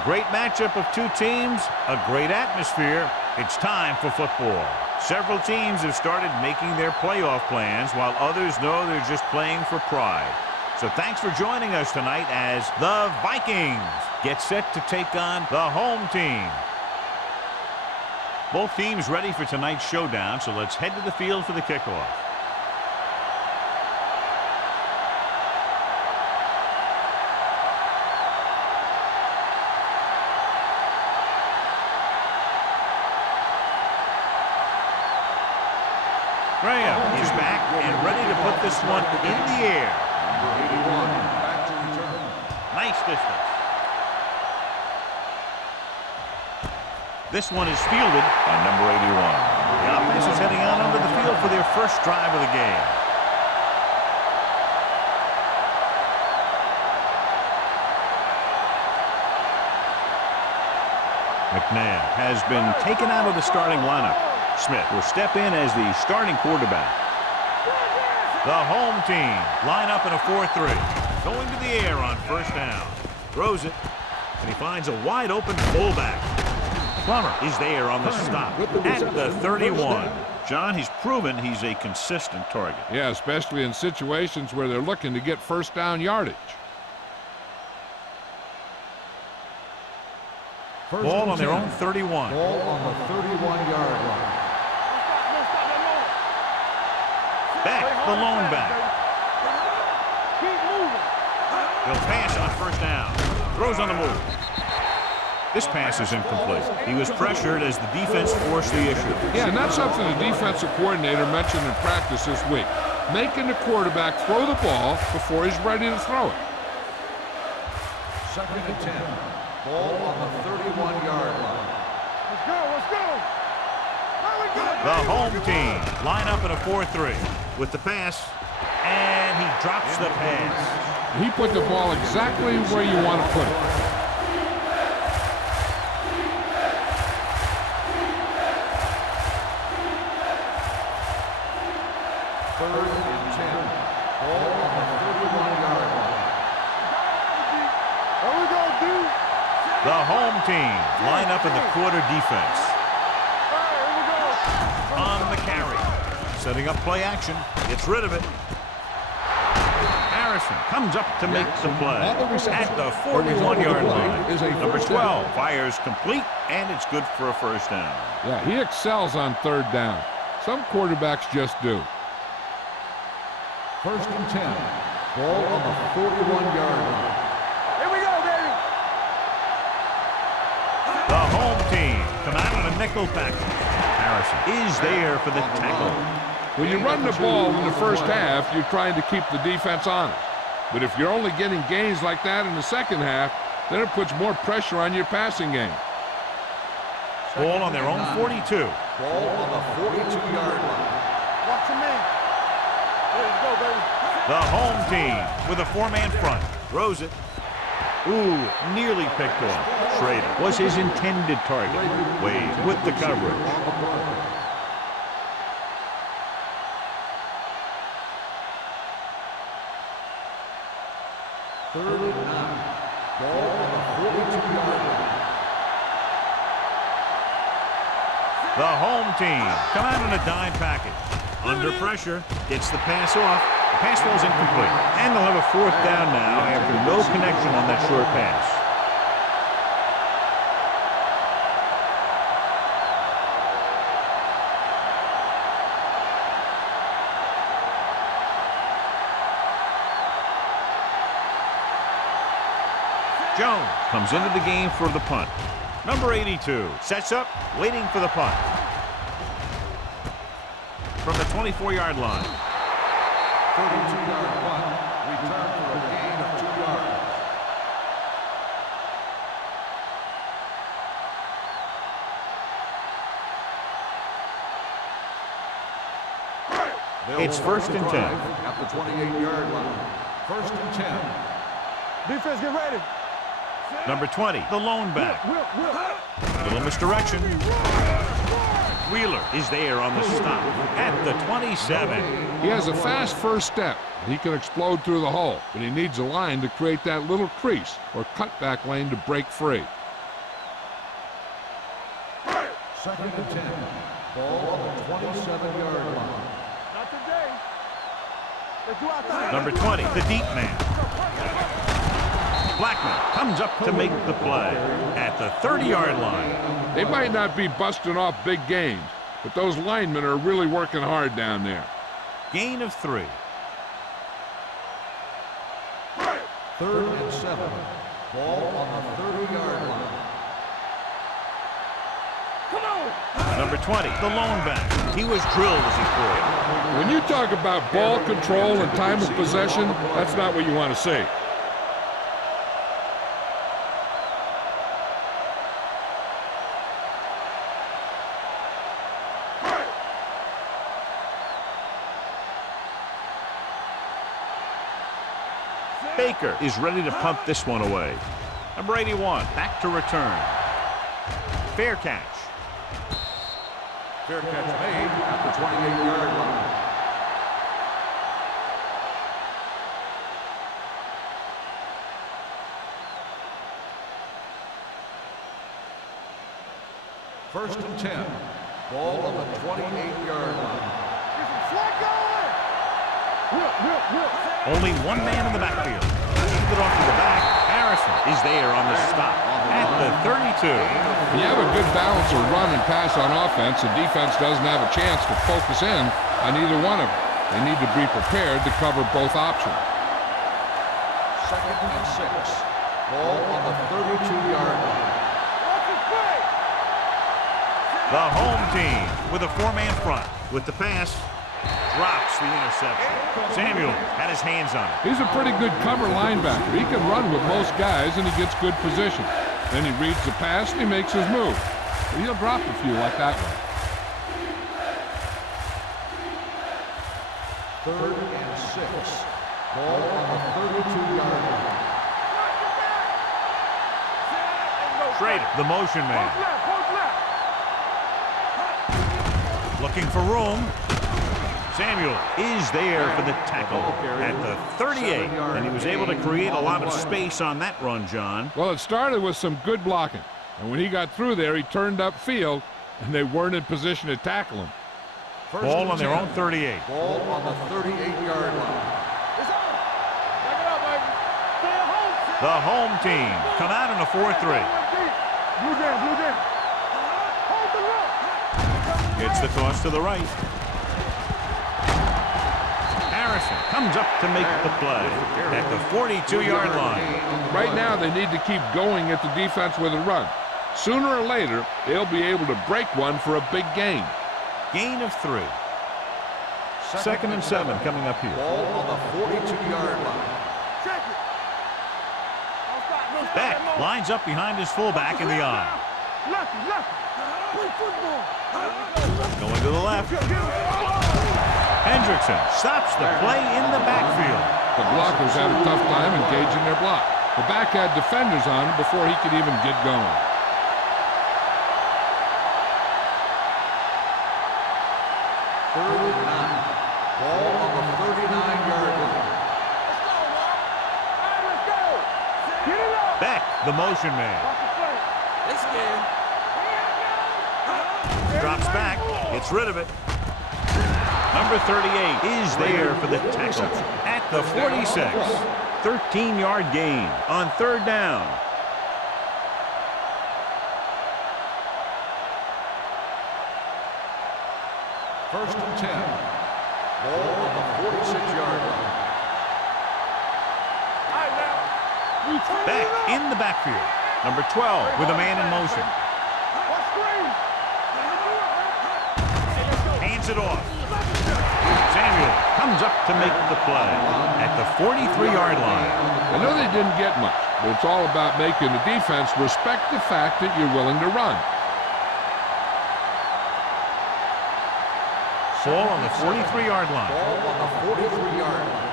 A great matchup of two teams, a great atmosphere. It's time for football. Several teams have started making their playoff plans while others know they're just playing for pride. So thanks for joining us tonight as the Vikings get set to take on the home team. Both teams ready for tonight's showdown, so let's head to the field for the kickoff. Graham is back and ready to put this one in the air. Number 81, back to return. Nice distance. This one is fielded by number 81. The offense is heading out onto the field for their first drive of the game. McNabb has been taken out of the starting lineup. Smith will step in as the starting quarterback. The home team line up in a 4-3. Going to the air on first down. Throws it, and he finds a wide open fullback. Plummer is there on the stop at the 31. John, he's proven he's a consistent target. Yeah, especially in situations where they're looking to get first down yardage. Ball on their own 31. Ball on the 31-yard line. Back, the lone back. He'll pass on first down. Throws on the move. This pass is incomplete. He was pressured as the defense forced the issue. Yeah, and that's something the defensive coordinator mentioned in practice this week. Making the quarterback throw the ball before he's ready to throw it. 2nd and 10. Ball on the 31-yard line. Let's go, let's go. The home team line up in a 4-3 with the pass, and he drops the pass. He put the ball exactly where you want to put it. Third and 10. Ball on the 31-yard line. There we go, dude. The home team line up in the quarter defense. On the carry. Setting up play action. Gets rid of it. Harrison comes up to make the play. At the 41-yard line. Number 12 fires complete, and it's good for a first down. Yeah, he excels on third down. Some quarterbacks just do. 1st and 10. Ball on the 41-yard line. Here we go, baby. The home team come out on a nickel package. Harrison is there for the tackle. When you run the ball in the first half, you're trying to keep the defense honest. But if you're only getting gains like that in the second half, then it puts more pressure on your passing game. Ball on their own 42. Ball on the 42-yard line. Watch your man. Let's go, baby. The home team with a four-man front. Throws it. Ooh, nearly picked off. Schrader was his intended target. Wade with the coverage. Third and 9. Ball on the 42-yard line. The home team come out in a dime package. Under pressure, gets the pass off. The pass falls incomplete. And they'll have a fourth down now after no connection on that short pass. Jones comes into the game for the punt. Number 82 sets up, waiting for the punt. From the 24-yard line. 32-yard punt. Return for a gain of 2 yards. It's 1st and 10. At the 28-yard line. 1st and 10. Defense, get ready. Number 20, the lone back. Little misdirection. Wheeler is there on the stop at the 27. He has a fast first step. He can explode through the hole, but he needs a line to create that little crease or cutback lane to break free. Second and 10. Ball on the 27-yard line. Not today. Let's do our thing. Number 20, the deep man. Blackman comes up to make the play at the 30-yard line. They might not be busting off big games, but those linemen are really working hard down there. Gain of 3. Third and 7. Ball on the 30-yard line. Number 20, the lone back. He was drilled as he threw it. When you talk about ball control and time of possession, that's not what you want to see. Baker is ready to punt this one away. Number 81, back to return. Fair catch. Fair catch made at the 28-yard line. First and 10. Ball on the 28-yard line. Only one man in the backfield. Hand it off to the back. Harrison is there on the stop at the 32. When you have a good balance of run and pass on offense, the defense doesn't have a chance to focus in on either one of them. They need to be prepared to cover both options. Second and 6. Ball on the 32-yard line. The home team with a 4-man front. With the pass, drops the interception. Samuel had his hands on it. He's a pretty good cover linebacker. He can run with most guys, and he gets good position. Then he reads the pass, and he makes his move. But he'll drop a few like that one. Third and 6. Ball on the 32-yard line. Schrader, the motion man. Looking for room. Samuel is there for the tackle at the 38, and he was able to create a lot of space on that run, John. Well, it started with some good blocking, and when he got through there, he turned upfield, and they weren't in position to tackle him. Ball on their own 38. Ball on the 38-yard line. The home team come out in a 4-3. It's the toss to the right. Harrison comes up to make the play at the 42-yard line. Right now, they need to keep going at the defense with a run. Sooner or later, they'll be able to break one for a big gain. Gain of 3. Second and 7 coming up here. Ball on the 42-yard line. Beck lines up behind his fullback in the eye. Going to the left. Hendrickson stops the play in the backfield. The blockers had a tough time engaging their block. The back had defenders on him before he could even get going. Third and 9. Ball on the 39-yard line. Beck, the motion man. Drops back, gets rid of it. Number 38 is there for the tackle at the 46. 13-yard gain on third down. First and 10. Ball on the 46-yard line. Beck in the backfield. Number 12 with a man in motion. Hands it off. Samuel comes up to make the play at the 43-yard line. I know they didn't get much, but it's all about making the defense respect the fact that you're willing to run. Ball on the 43-yard line. Ball on the 43-yard line.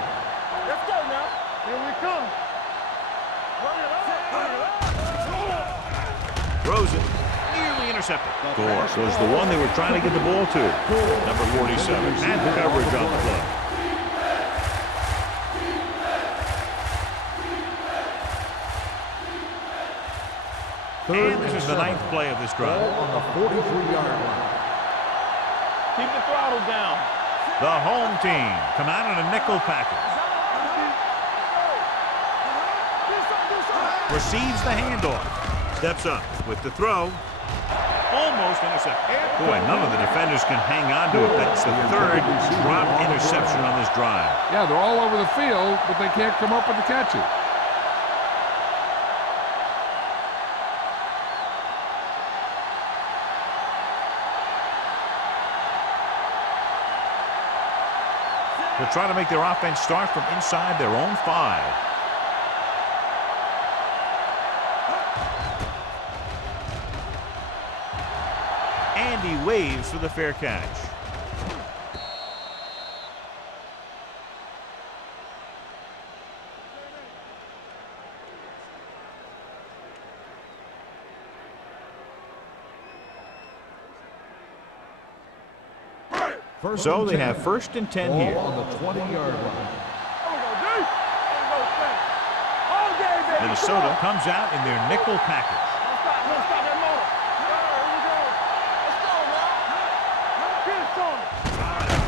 Let's go now. Here we come. Throws it. Nearly intercepted. Gore was the one they were trying to get the ball to. Number 47 had the coverage on the play. And this is the 9th play of this drive. Ball on the 43-yard line. Keep the throttle down. The home team come out in a nickel package. Receives the handoff. Steps up with the throw. Almost intercepted. Boy, none of the defenders can hang on to it. That's the 3rd drop interception on this drive. Yeah, they're all over the field, but they can't come up with the catches. They're trying to make their offense start from inside their own 5. And he waves for the fair catch. So they have 1st and 10 Ball here. on the 20-yard line. Minnesota comes out in their nickel package.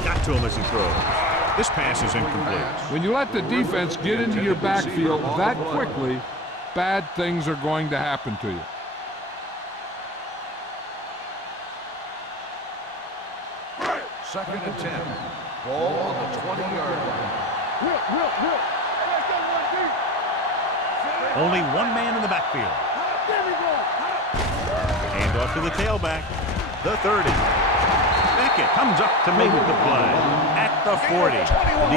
Got to him as he throws. This pass is incomplete. When you let the defense get into your backfield that quickly, bad things are going to happen to you. Second and 10. Ball on the 20-yard line. Only one man in the backfield. Hand off to the tailback. The 30. Beckett comes up to make the play. At the 40.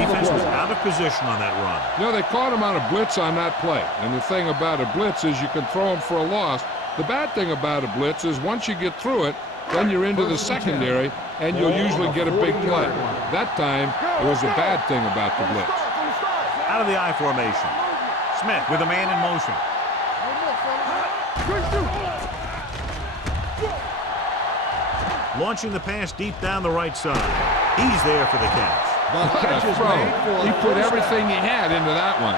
Defense was out of position on that run. You know, they caught him on a blitz on that play. And the thing about a blitz is you can throw him for a loss. The bad thing about a blitz is once you get through it, then you're into the secondary, and you'll usually get a big play. That time, it was a bad thing about the blitz. Out of the I formation. Smith with a man in motion. Launching the pass deep down the right side. He's there for the catch. The catch is made for He put everything he had into that one.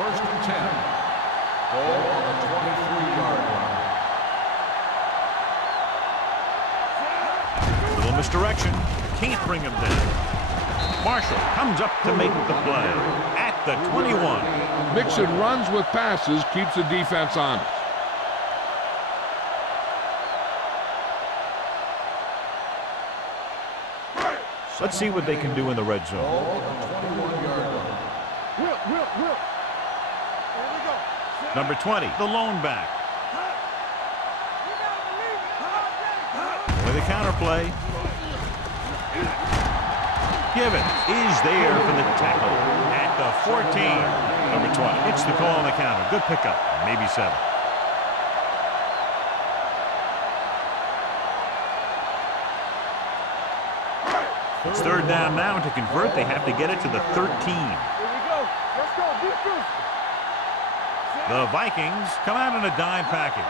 First and 10. Ball on the 23-yard line. Little misdirection. Can't bring him down. Marshall comes up to make the play. At the 21. Mixing runs with passes keeps the defense honest. Let's see what they can do in the red zone. Ball on the 21-yard line. Number 20, the lone back. With a counter play. Givens is there for the tackle at the 14. Number 20 hits the call on the counter. Good pickup, maybe 7. It's 3rd down now. To convert, they have to get it to the 13. The Vikings come out in a dime package.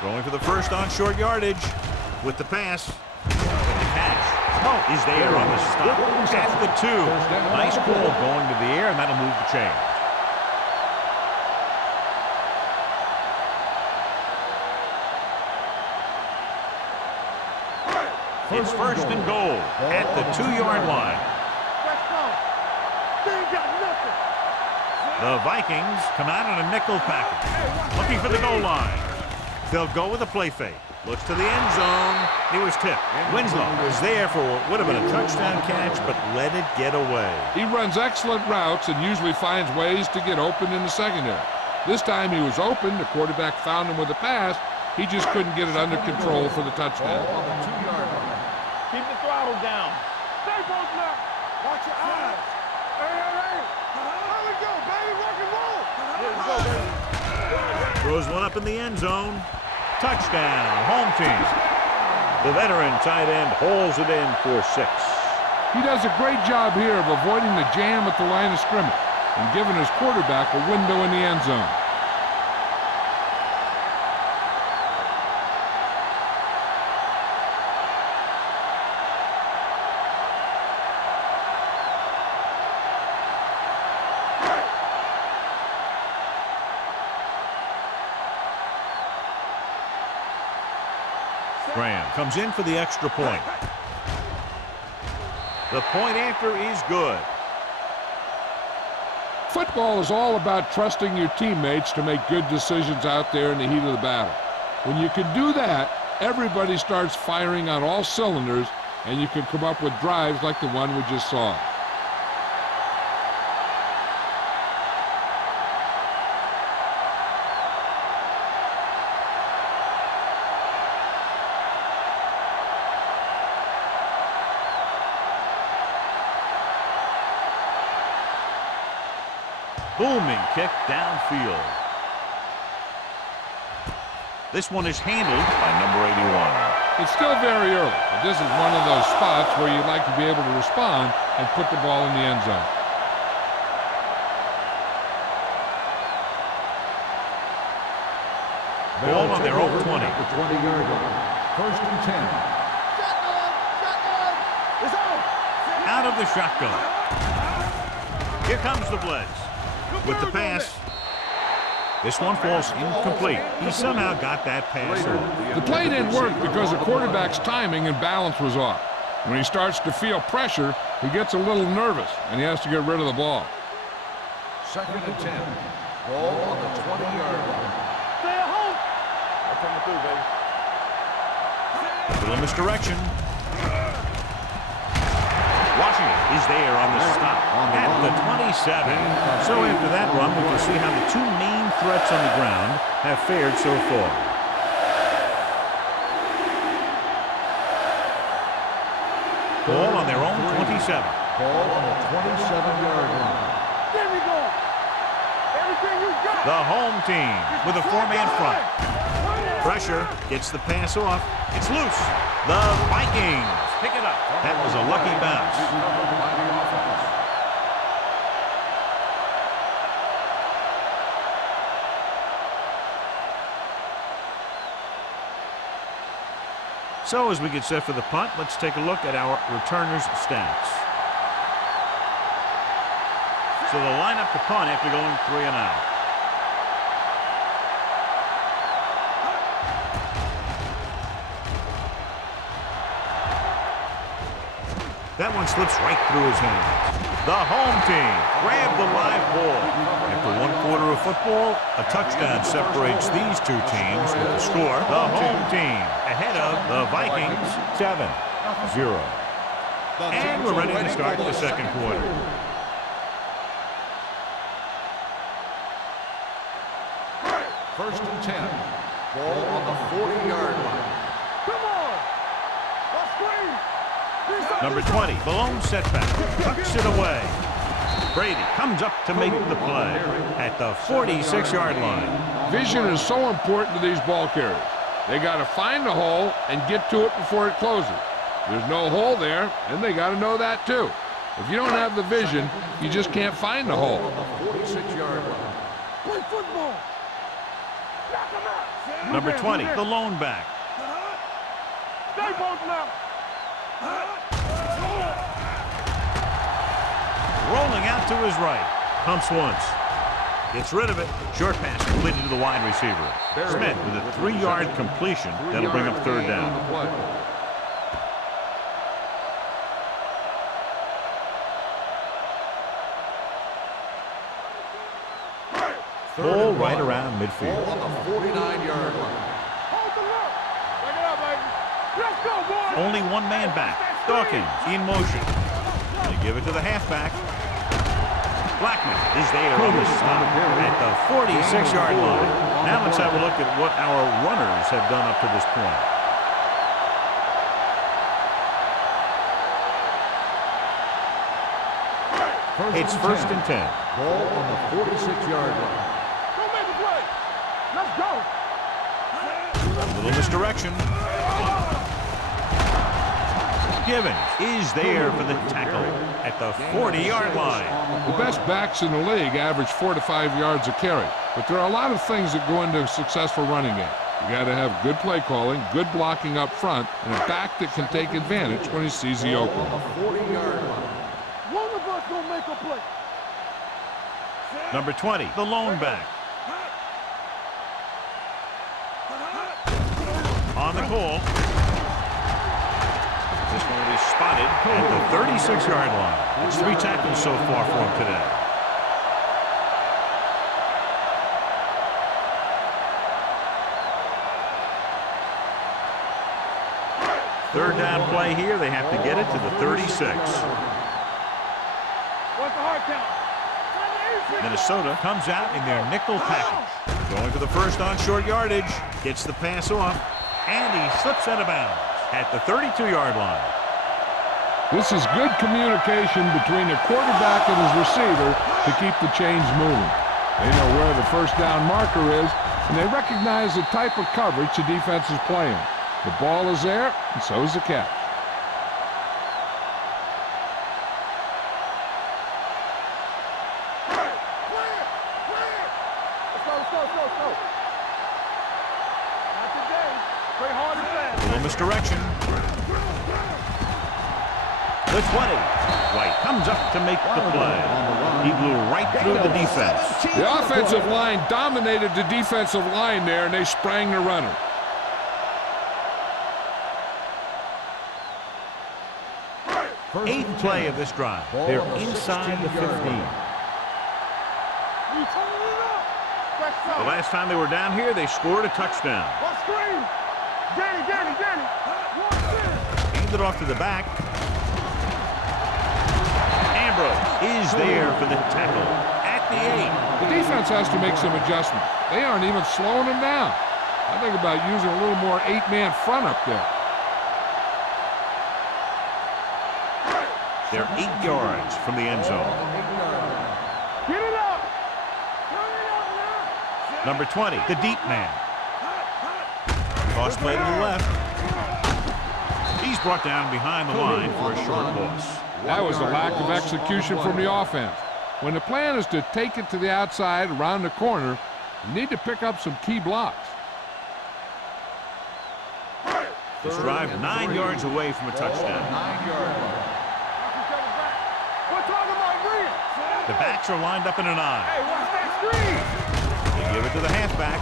Throwing for the first on short yardage with the pass. The catch. Oh, is there on the stop. At the 2. Nice call going to the air, and that'll move the chain. It's 1st and goal at the 2-yard line. The Vikings come out in a nickel package. Looking for the goal line. They'll go with a play fake. Looks to the end zone. He was tipped. Winslow was there for what would have been a touchdown catch, but let it get away. He runs excellent routes and usually finds ways to get open in the secondary. This time he was open. The quarterback found him with a pass. He just couldn't get it under control for the touchdown. Ball on the 2-yard line. Keep the throttle down. Stay close now. Watch your eyes. Hey. There we go, baby. Rock and roll. Let's go, baby. Throws one up in the end zone. Touchdown, home team. The veteran tight end holds it in for 6. He does a great job here of avoiding the jam at the line of scrimmage and giving his quarterback a window in the end zone. Graham comes in for the extra point. The point after is good. Football is all about trusting your teammates to make good decisions out there in the heat of the battle. When you can do that, everybody starts firing on all cylinders, and you can come up with drives like the one we just saw. Booming kick downfield. This one is handled by number 81. It's still very early, but this is one of those spots where you'd like to be able to respond and put the ball in the end zone. Ball on their own 20. The 20-yard line. First and 10. It's on. Out of the shotgun. Here comes the blitz. With the pass. This one falls incomplete. He somehow got that pass off. The play didn't work because the quarterback's timing and balance was off. When he starts to feel pressure, he gets a little nervous, and he has to get rid of the ball. Second and 10. Ball on the 20-yard line. Stay at home. I'm coming through, baby. Little misdirection. Washington is there on the stop at the 27. So after that run, we can see how the two main threats on the ground have fared so far. Ball on their own 27. Ball on the 27-yard line. There we go. Everything you got. The home team with a four-man front. Pressure gets the pass off. It's loose. The Vikings pick it up. That was a lucky bounce. So as we get set for the punt, let's take a look at our returners' stats. So they'll line up to punt after going 3 and out. That one slips right through his hands. The home team grabbed the live ball. After 1 quarter of football, a touchdown separates these two teams with the score. The home team ahead of the Vikings 7-0. And we're ready to start the second quarter. First and 10. Ball on the 40-yard line. Come on. Let's screen. Number 20, the lone setback, tucks it away. Brady comes up to make the play at the 46-yard line. Vision is so important to these ball carriers. They got to find the hole and get to it before it closes. There's no hole there, and they got to know that too. If you don't have the vision, you just can't find the hole. On the 46-yard line. Play football. Knock him out. Number 20, the lone back. Stay both now. Rolling out to his right. Pumps once. Gets rid of it. Short pass completed to the wide receiver. Smith with a 3-yard completion. That'll bring up third down. Ball right around midfield. Ball on the 49-yard line. Hold the look. Pick it up, baby. Let's go, boys. Only one man back. Dawkins in motion. They give it to the halfback. Blackman is there on the stop at the 46-yard line. Now let's have a look at what our runners have done up to this point. It's first and 10. Ball on the 46-yard line. Don't make a play. Let's go. A little misdirection. Givens is there for the tackle at the 40-yard line. The best backs in the league average 4 to 5 yards a carry, but there are a lot of things that go into a successful running game. You got to have good play calling, good blocking up front, and a back that can take advantage when he sees the opening. On the 40-yard line. One of us gonna make a play. Number 20, the lone back. On the call. This one will be spotted at the 36-yard line. It's 3 tackles so far for him today. Third down play here. They have to get it to the 36. What's the hard count? Minnesota comes out in their nickel package. Going for the first on short yardage. Gets the pass off. And he slips out of bounds at the 32-yard line. This is good communication between the quarterback and his receiver to keep the chains moving. They know where the first down marker is, and they recognize the type of coverage the defense is playing. The ball is there, and so is the catch. A little misdirection. The 20. White comes up to make the play. He blew right through the defense. The offensive line dominated the defensive line there, and they sprang the runner. Eighth play of this drive. They're inside the 15. The last time they were down here, they scored a touchdown. Handed off to the back. Ambrose is there for the tackle at the 8. The defense has to make some adjustments. They aren't even slowing them down. I think about using a little more 8-man front up there. They're 8 yards from the end zone. Get it up! Number 20, the deep man. Toss play to the left. He's brought down behind the line for a short loss. That was a lack of execution from the offense. When the plan is to take it to the outside around the corner, you need to pick up some key blocks. This drive 9 yards away from a touchdown. 9-yard line. The backs are lined up in an eye. Hey, watch that screen! They give it to the halfback.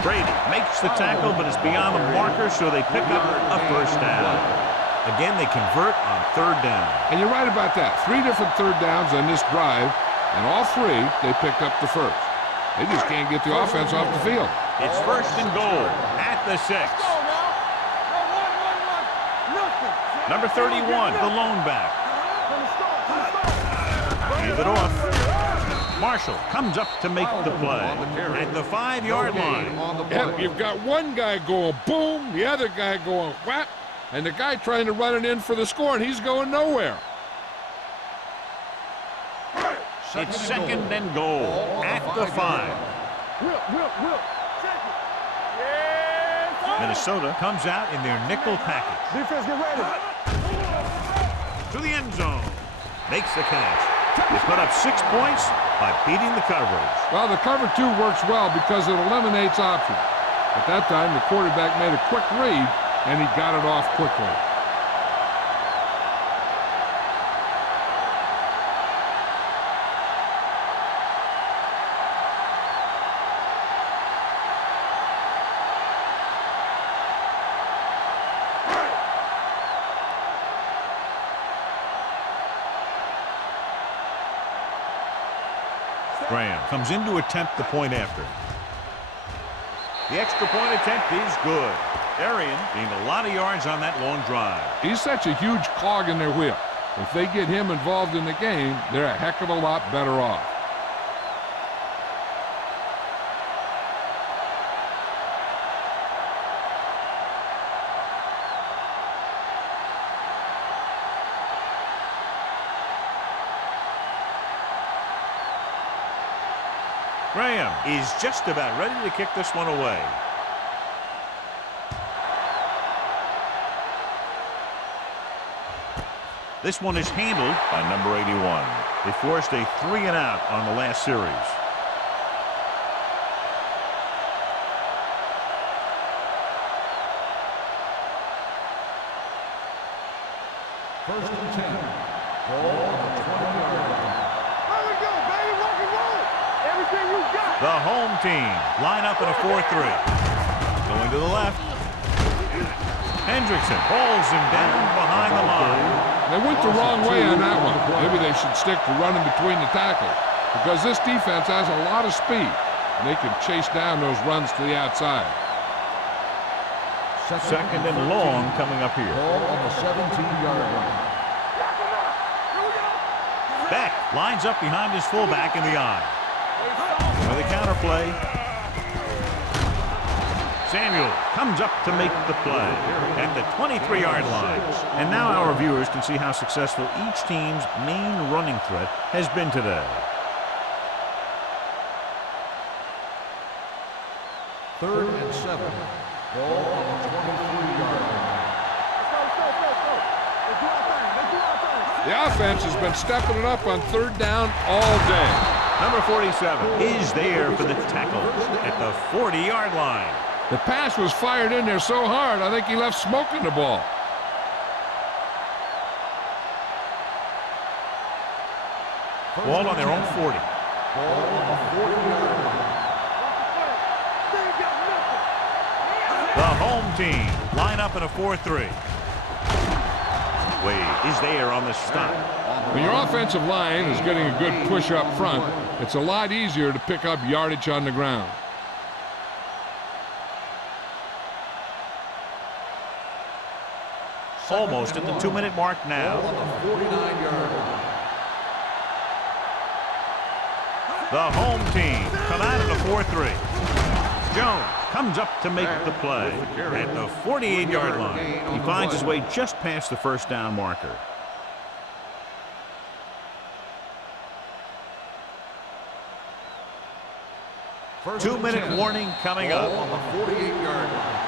Brady makes the tackle, but it's beyond the marker, so they pick up a first down. Again, they convert on third down. And you're right about that. 3 different third downs on this drive, and all 3, they picked up the first. They just can't get the offense off the field. It's first and goal at the 6. Number 31, the lone back. Give it off. Marshall comes up to make the play at the 5-yard line. Yeah, you've got one guy going boom, the other guy going whap, and the guy trying to run it in for the score, and he's going nowhere. It's second and goal at the 5. Minnesota comes out in their nickel package. Defense, get ready. To the end zone. Makes the catch. They put up 6 points by beating the coverage. Well, the cover 2 works well because it eliminates options. At that time, the quarterback made a quick read, and he got it off quickly. Graham comes in to attempt the point after. The extra point attempt is good. Arian gained a lot of yards on that long drive. He's such a huge cog in their wheel. If they get him involved in the game, they're a heck of a lot better off. Graham is just about ready to kick this one away. This one is handled by number 81. They forced a 3-and-out on the last series. First and 10. Ball on the 20-yard line. There we go, baby. Rock and roll. Everything you got. The home team line up in a 4-3. Going to the left. Hendrickson pulls him down behind the line. They went the wrong way on that one. Maybe they should stick to running between the tackles because this defense has a lot of speed, and they can chase down those runs to the outside. Second and long coming up here. Ball on the 17-yard line. Beck lines up behind his fullback in the eye. With a counter play. Samuel comes up to make the play at the 23-yard line. And now our viewers can see how successful each team's main running threat has been today. Third and 7. Ball on the 23-yard line. The offense has been stepping it up on third down all day. Number 47 is there for the tackle at the 40-yard line. The pass was fired in there so hard, I think he left smoke in the ball. Ball on their own 40. Ball on the 40-yard line. The home team line up in a 4-3. Wade is there on the stop. When your offensive line is getting a good push up front, it's a lot easier to pick up yardage on the ground. Almost at the 2-minute mark now. Ball on the 49-yard line. The home team come out in a 4-3. Jones comes up to make the play at the 48-yard line. He finds his way just past the first down marker. First 2-minute warning coming Ball up. on the 48-yard line.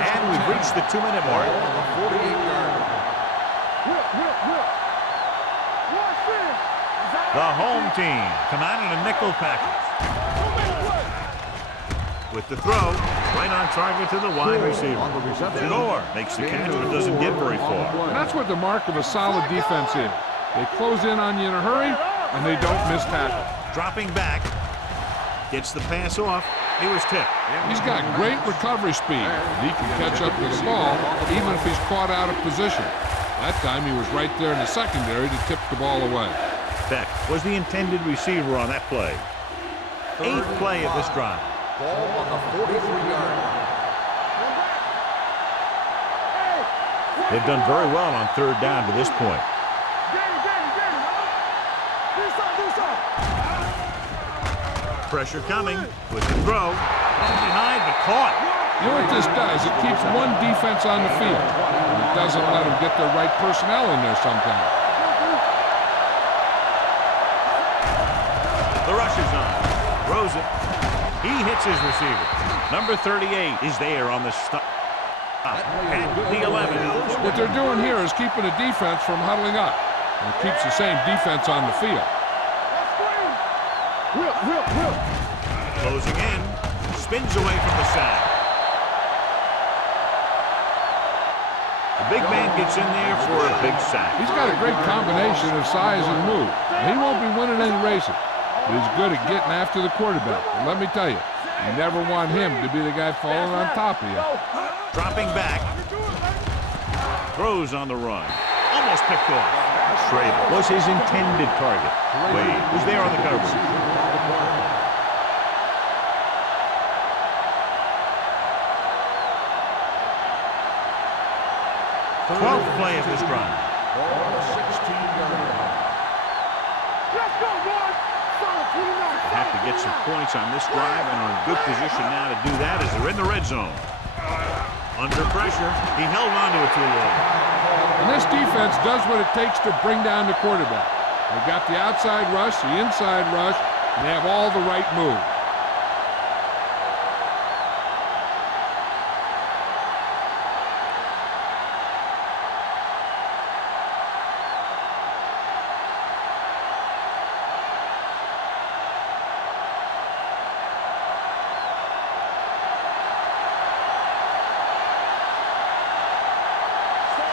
And we've reached the 2-minute Ball mark. on the 48-yard line. The home team come out in a nickel package. With the throw, right on target to the wide receiver. On the reception. Shador makes the catch but doesn't get very far. And that's what the mark of a solid defense is. They close in on you in a hurry, and they don't miss tackle. Dropping back, gets the pass off. He was tipped. He's got great recovery speed. He can catch up to the ball even if he's caught out of position. That time he was right there in the secondary to tip the ball away. Beck was the intended receiver on that play. 8th play of this drive. Ball on the 43-yard line. They've done very well on third down to this point. Pressure coming with the throw. And behind, but caught. You know what this does? It keeps one defense on the field, and it doesn't let them get the right personnel in there sometimes. The rush is on. Throws it. He hits his receiver. Number 38 is there on the stop. At the 11. What they're doing here is keeping the defense from huddling up, and it keeps the same defense on the field. Closing in. Spins away from the sack. The big man gets in there for a big sack. He's got a great combination of size and move. He won't be winning any races, but he's good at getting after the quarterback. And let me tell you, you never want him to be the guy falling on top of you. Dropping back. Throws on the run. Almost picked off. Schrader was his intended target. Wade was there on the cover. 12th play of this drive. Ball on the 16-yard line. They have to get some points on this drive and are in good position now to do that as they're in the red zone. Under pressure, he held on to it too long. And this defense does what it takes to bring down the quarterback. They've got the outside rush, the inside rush, and they have all the right moves.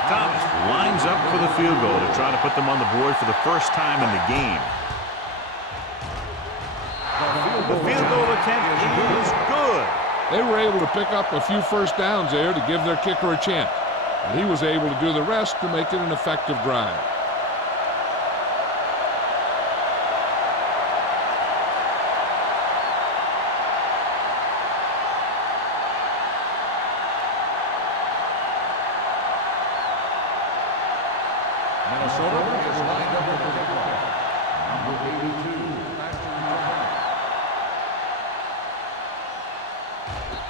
Thomas lines up for the field goal to try to put them on the board for the first time in the game. The field goal attempt is good. They were able to pick up a few first downs there to give their kicker a chance. And he was able to do the rest to make it an effective drive. Minnesota is lined up for the kickoff. Number 82.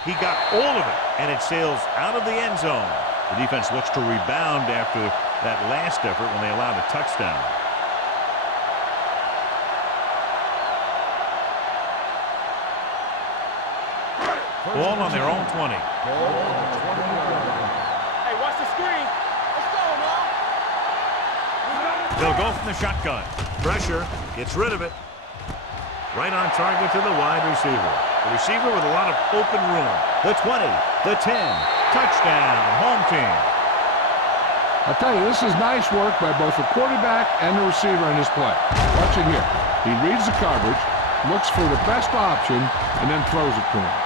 He got all of it, and it sails out of the end zone. The defense looks to rebound after that last effort when they allowed a touchdown. Ball on their own 20. Ball on the 20-yard line. Hey, watch the screen. Let's go, man. They'll go from the shotgun. Pressure, gets rid of it. Right on target to the wide receiver. The receiver with a lot of open room. The 20, the 10, touchdown, home team. I'll tell you, this is nice work by both the quarterback and the receiver in this play. Watch it here. He reads the coverage, looks for the best option, and then throws it to him.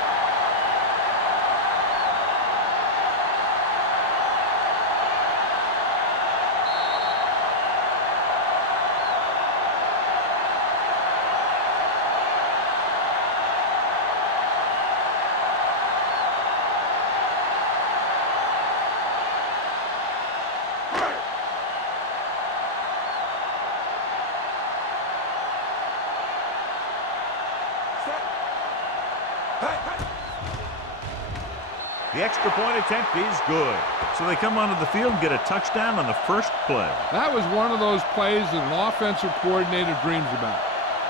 The extra point attempt is good. So they come onto the field and get a touchdown on the first play. That was one of those plays that an offensive coordinator dreams about.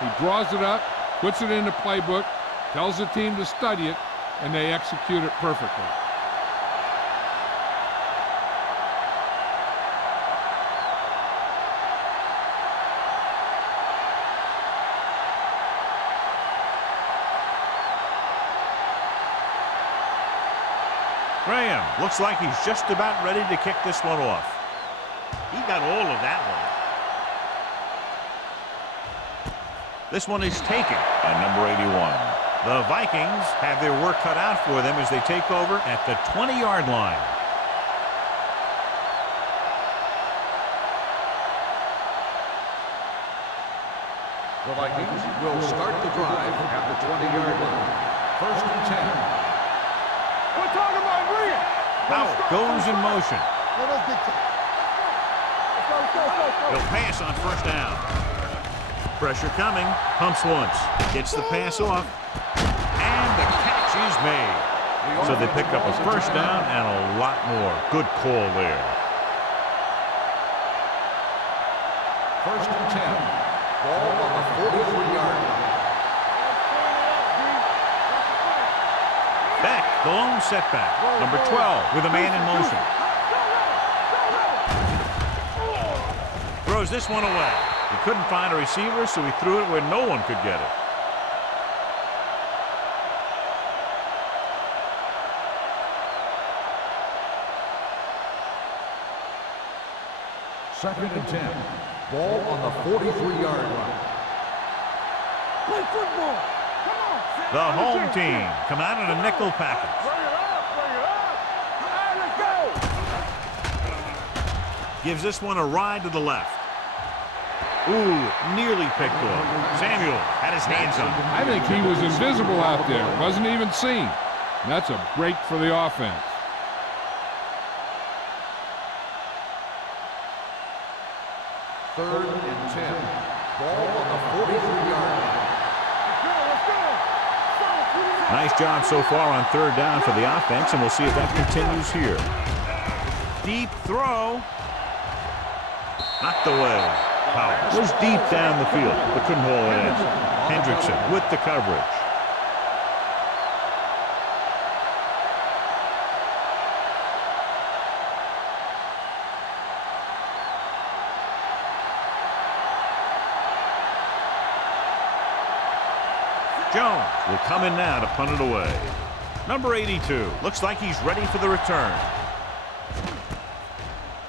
He draws it up, puts it in the playbook, tells the team to study it, and they execute it perfectly. Graham looks like he's just about ready to kick this one off. He got all of that one. This one is taken by number 81. The Vikings have their work cut out for them as they take over at the 20-yard line. The Vikings will start the drive at the 20-yard line. First and 10. We're talking about Green. Powell goes in motion. Let's go. He'll pass on first down. Pressure coming. Pumps once. Gets the pass off. And the catch is made. So they pick up a first down and a lot more. Good call there. First and 10. Ball on the 43-yard line. Back, the lone setback. Number 12 with a man in motion. Throws this one away. He couldn't find a receiver, so he threw it where no one could get it. Second and 10. Ball on the 43-yard line. Play football. Come on. The home team come out in a nickel package. Bring it up. All right, let's go. Gives this one a ride to the left. Ooh, nearly picked off. Samuel had his hands on it. I think he was invisible out there. Wasn't even seen. And that's a break for the offense. Third and 10. Ball on the 43-yard line. Let's go. Nice job so far on third down for the offense, and we'll see if that continues here. Deep throw. Knocked away. Powell was deep down the field, but couldn't haul it in. Hendrickson with the coverage. Jones will come in now to punt it away. Number 82 looks like he's ready for the return.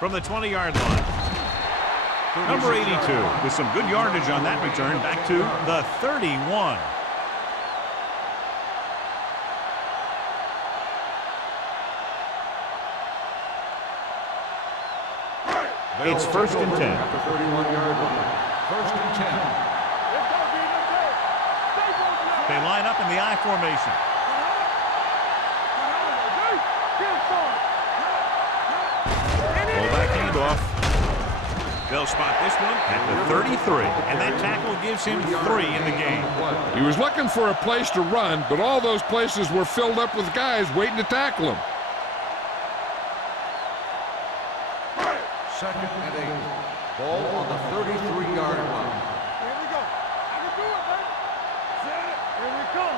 from the 20-yard line. Number 82 with some good yardage on that return back to the 31. It's first and 10. At the 31-yard line. First and 10. They line up in the I formation. Fullback handoff. They'll spot this one at the 33, and that tackle gives him 3 in the game. He was looking for a place to run, but all those places were filled up with guys waiting to tackle him. Second and 8. Ball on the 33-yard line. Here we go. I can do it, baby. Set it. Here we come.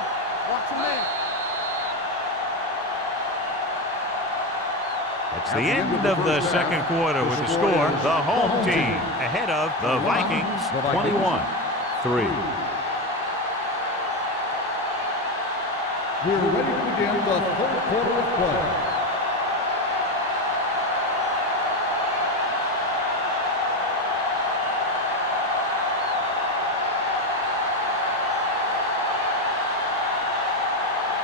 Watch your man. It's the end of the second quarter with the score. The home team ahead of the Vikings 21-3. We're ready to begin the third quarter of play.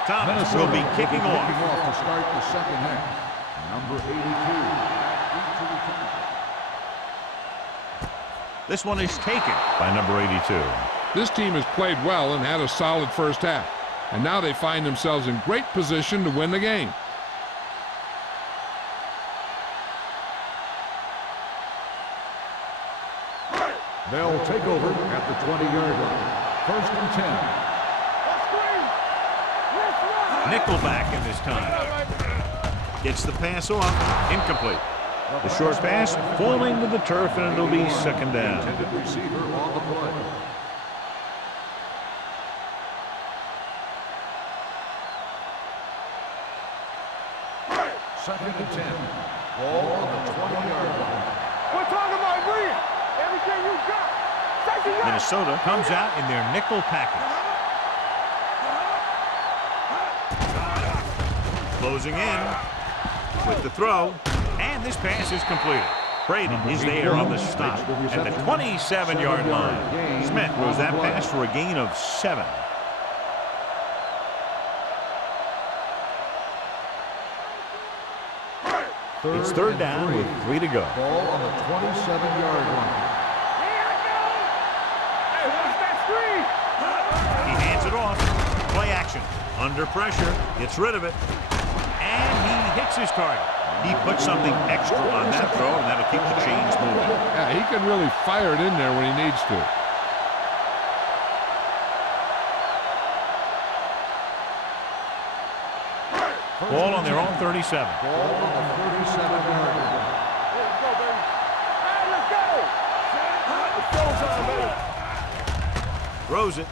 Thomas will be kicking off. To start the second half. Number 82. This one is taken by number 82. This team has played well and had a solid first half. And now they find themselves in great position to win the game. They'll take over at the 20-yard line. First and 10. Nickelback in this time. Gets the pass off. Incomplete. The short pass falling to the turf, and it'll be second down. Intended receiver on the play. Second and 10. Ball on the 20-yard line. We're talking about Green. Everything you got. Minnesota comes out in their nickel package. Closing in with the throw, and this pass is completed. Brady is there on the stop at the 27-yard line. Smith throws that pass for a gain of 7. It's third down with 3 to go. Ball on the 27-yard line. Hey, watch that screen. He hands it off. Play action. Under pressure. Gets rid of it. And he hits his target. He puts something extra on that throw, and that'll keep the chains moving. Yeah, he can really fire it in there when he needs to. Ball on their own 37. Ball on the 37-yard line. Let's go, baby. Hey, let's go. It's showtime, baby. Throws it.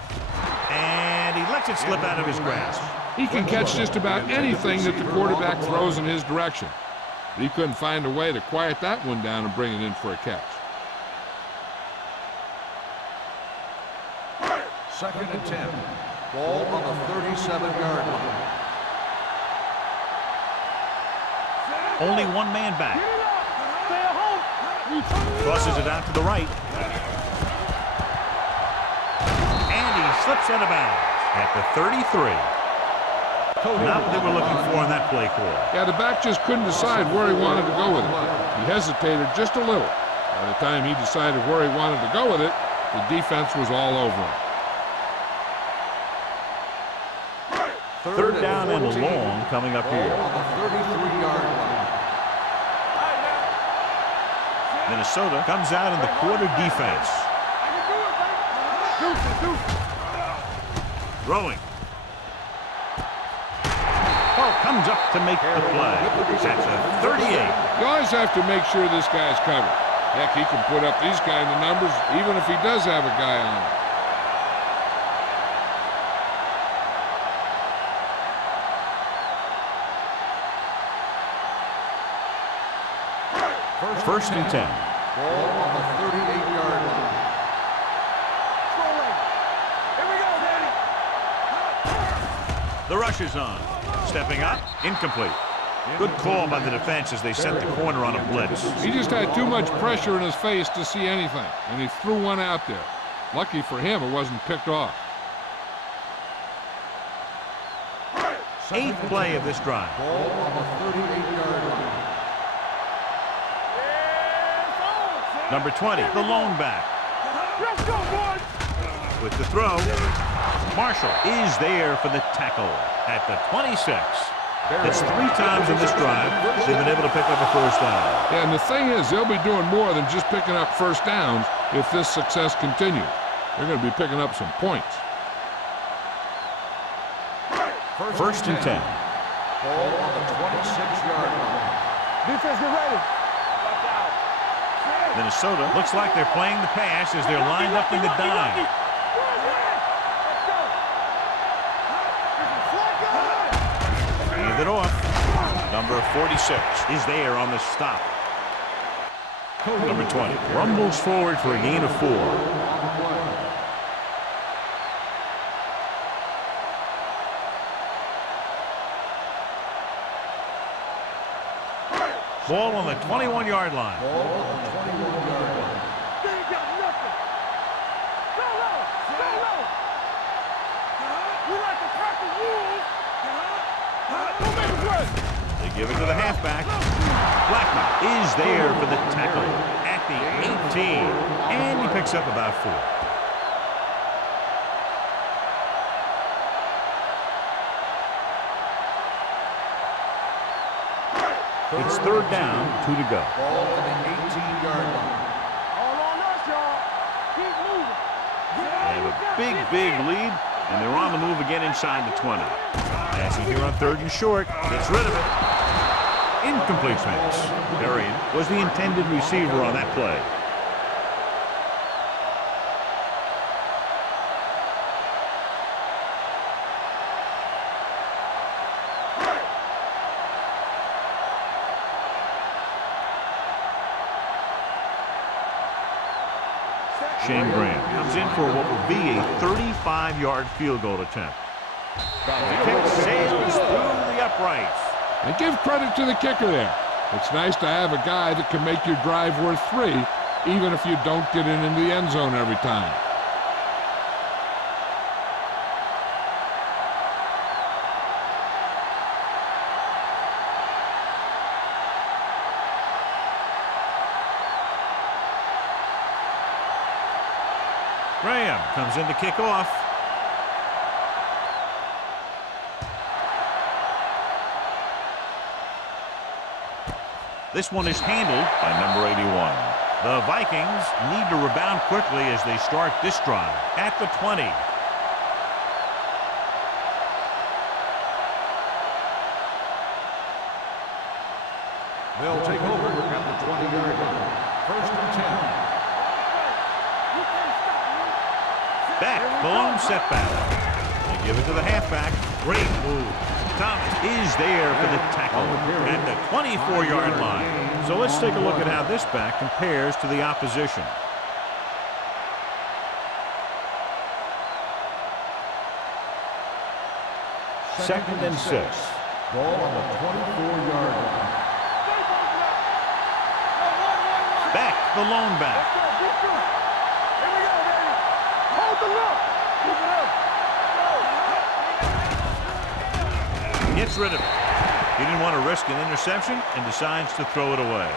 And he lets it slip out of his grasp. He can catch just about anything that the quarterback throws in his direction. But he couldn't find a way to quiet that one down and bring it in for a catch. Second and 10. Ball on the 37-yard line. Only one man back. Stay at home. Crosses it out to the right. And he slips out of bounds at the 33. Not what they were looking for on that play call. Yeah, the back just couldn't decide where he wanted to go with it. He hesitated just a little. By the time he decided where he wanted to go with it, the defense was all over him. Third down and long coming up here. Ball on the 33-yard line. Minnesota comes out in the quarter defense. Throwing. Oh, comes up to make the play. That's a 38. You always have to make sure this guy's covered. Heck, he can put up these kind of numbers even if he does have a guy on him. First and 10. Ball on the 38-yard line. Here we go, Daddy. The rush is on. Stepping up, incomplete. Good call by the defense as they sent the corner on a blitz. He just had too much pressure in his face to see anything, and he threw one out there. Lucky for him, it wasn't picked off. 8th play of this drive. Ball on the 38-yard line. Number 20, the lone back. Let's go, boys. With the throw, Marshall is there for the tackle at the 26. It's 3 times in this drive they've been able to pick up a first down. Yeah, and the thing is, they'll be doing more than just picking up first downs if this success continues. They're going to be picking up some points. First and 10. Ball on the 26-yard line. Defense, get ready. Minnesota looks like they're playing the pass as they're lined up in the dime. Hand it off. Number 46 is there on the stop. Number 20 rumbles forward for a gain of 4. Ball on the 21-yard line. Ball on the 21-yard line. They ain't got nothing. Go low. Go low. We like to practice rules. Don't make it work. They give it to the halfback. Blackman is there for the tackle at the 18. And he picks up about 4. It's 3rd down, 2 to go. Ball on the 18-yard line. All on us, y'all. Keep moving. They have a big lead, and they're on the move again inside the 20. Passing here on 3rd and short. Gets rid of it. Incomplete pass. Darian was the intended receiver on that play. Shane Graham comes in for what will be a 35-yard field goal attempt. The kick sails through the uprights. And give credit to the kicker there. It's nice to have a guy that can make your drive worth 3, even if you don't get in the end zone every time. Graham comes in to kick off. This one is handled by number 81. The Vikings need to rebound quickly as they start this drive at the 20. They'll take over at the 20-yard line. First and 10. Back, the lone setback. They give it to the halfback. Great move. Thomas is there for the tackle at the 24-yard line. So let's take a look at how this back compares to the opposition. Second and 6. Ball on the 24-yard line. Back, the lone back. Here we go, baby. Hold the look. Keep it up. Gets rid of it. He didn't want to risk an interception and decides to throw it away.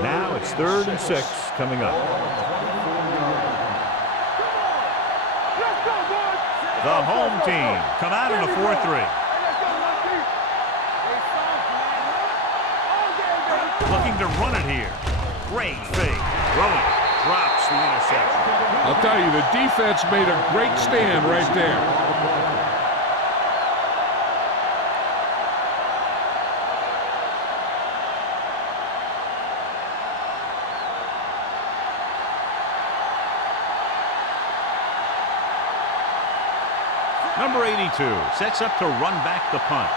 Now it's 3rd and 6 coming up. Let's go, boys. The home team come out in a 4-3. Hey, let's go, Lucky. All day, baby. Looking to run it here. Great fake. Throwing. Drops the interception. I'll tell you, the defense made a great stand right there. Number 82 sets up to run back the punt.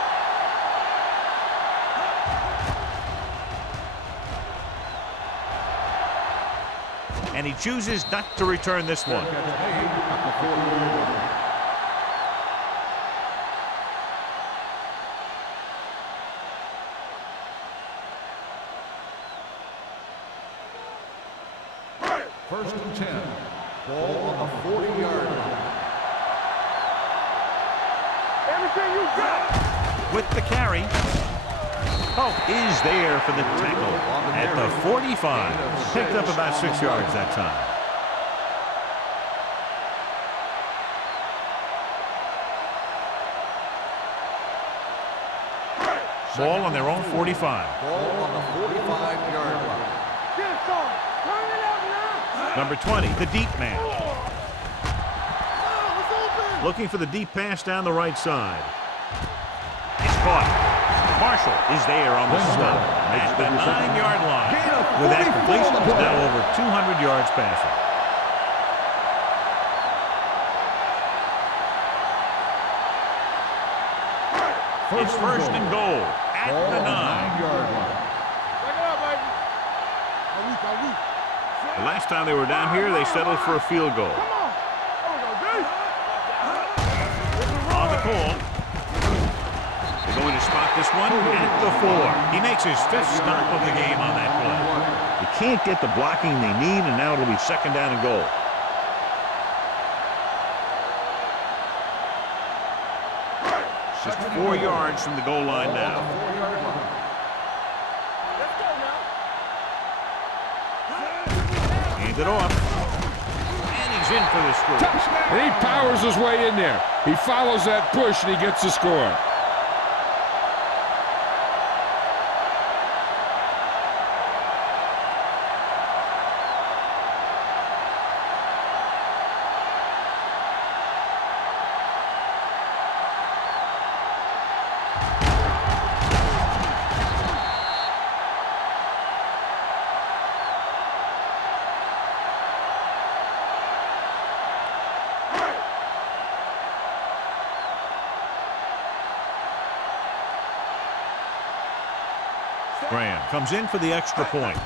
and he chooses not to return this one. Catch made at the 40-yard line. First and 10. Ball on the 40-yard line. Everything you got. With the carry. Hope is there for the tackle at the 45. Picked up about 6 yards that time. Ball on their own 45. Ball on the 45-yard line. Get it, son. Turn it up now. Number 20, the deep man. Oh, it's open. Looking for the deep pass down the right side. It's caught. Marshall is there on the stop at the 9-yard line. With that completion, he's now over 200 yards passing. It's first and goal at Ball the on the 9. 9-yard line. Check it out, baby. Are we? The last time they were down here, they settled for a field goal. Come on. There we go, dude. On the call. They're going to spot this one at the 4. He makes his 5th stop of the game on that play. They can't get the blocking they need, and now it'll be second down and goal. Just 4 yards from the goal line now. Let's go now. Hand it off. And he's in for the score. And he powers his way in there. He follows that push, and he gets the score. Graham comes in for the extra point.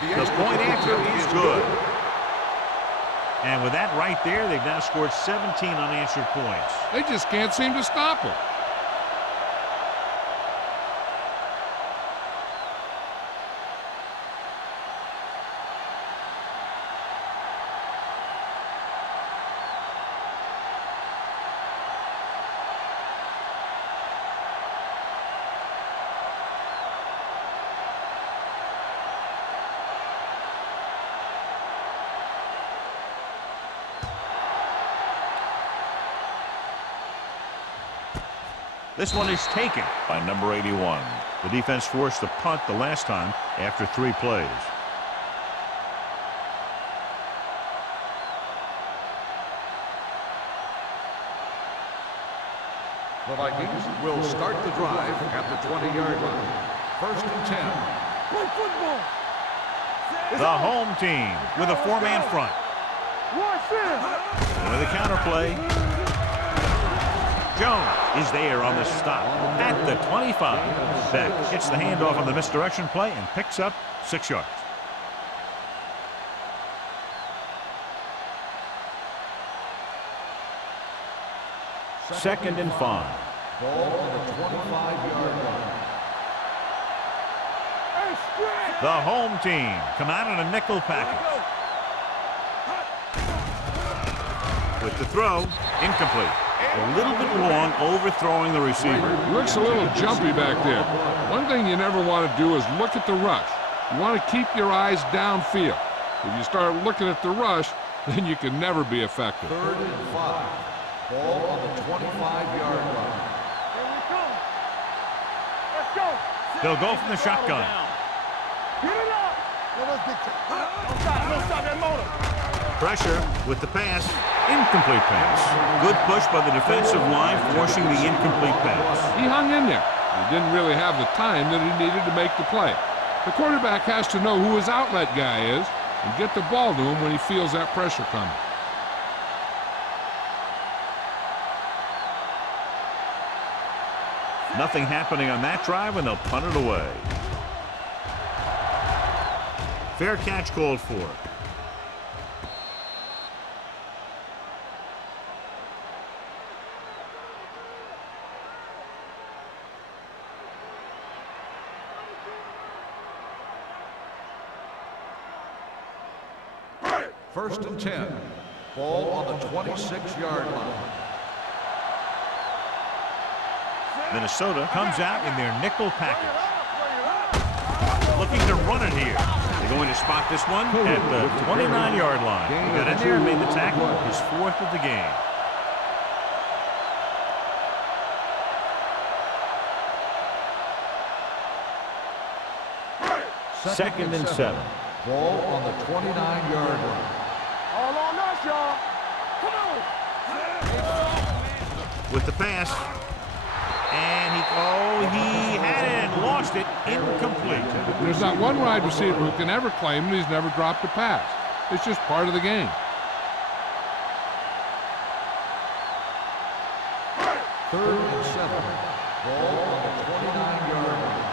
The point after is good. And with that right there, they've now scored 17 unanswered points. They just can't seem to stop him. This one is taken by number 81. The defense forced the punt the last time after 3 plays. The Vikings will start the drive at the 20-yard line. First and 10. Play football. The home team with a 4-man front. Watch this. With a counterplay. Jones is there on the stop at the 25. Beck hits the handoff on the misdirection play and picks up 6 yards. Second and 5. Ball on the 25-yard line. Hey, stretch. The home team come out in a nickel package. With the throw, incomplete. A little bit long, overthrowing the receiver. He looks a little jumpy back there. One thing you never want to do is look at the rush. You want to keep your eyes downfield. If you start looking at the rush, then you can never be effective. Third and 5. Ball on the 25-yard line. Here we come. Let's go. They'll go from the shotgun. Get it up. Let us get to it. Don't stop that motor. Pressure with the pass. Incomplete pass. Good push by the defensive line, forcing the incomplete pass. He hung in there. He didn't really have the time that he needed to make the play. The quarterback has to know who his outlet guy is and get the ball to him when he feels that pressure coming. Nothing happening on that drive, and they'll punt it away. Fair catch called for. First and 10. Ball on the 26-yard line. Minnesota comes out in their nickel package. Looking to run it here. They're going to spot this one at the 29-yard line. He got in there and made the tackle, his 4th of the game. Second and 7. Ball on the 29-yard line. All on us, y'all. Come on. With the pass. And he had it and lost it. Incomplete. There's not one wide receiver who can ever claim that he's never dropped a pass. It's just part of the game. Third and 7. Ball on the 29-yard line.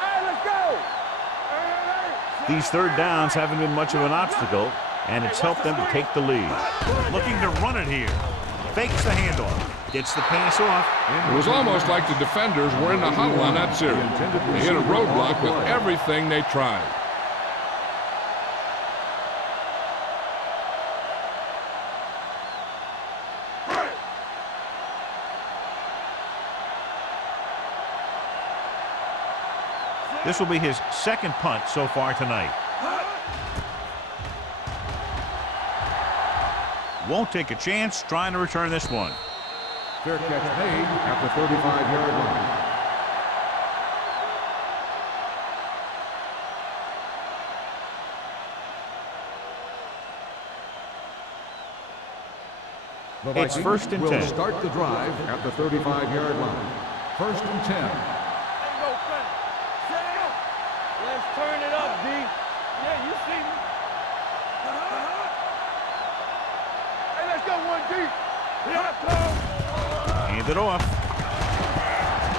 Hey, let's go. These third downs haven't been much of an obstacle, and it's helped them to take the lead. Looking to run it here. Fakes the handoff. Gets the pass off. It was almost like the defenders were in the huddle on that series. They hit a roadblock with everything they tried. This will be his second punt so far tonight. Won't take a chance trying to return this one. Fair catch made at the 35-yard line. The It's Vikings first and will 10. start the drive at the 35-yard line. First and 10. Let's turn it up, D. Yeah, you see me. Hey, let's go one deep. Hand it off.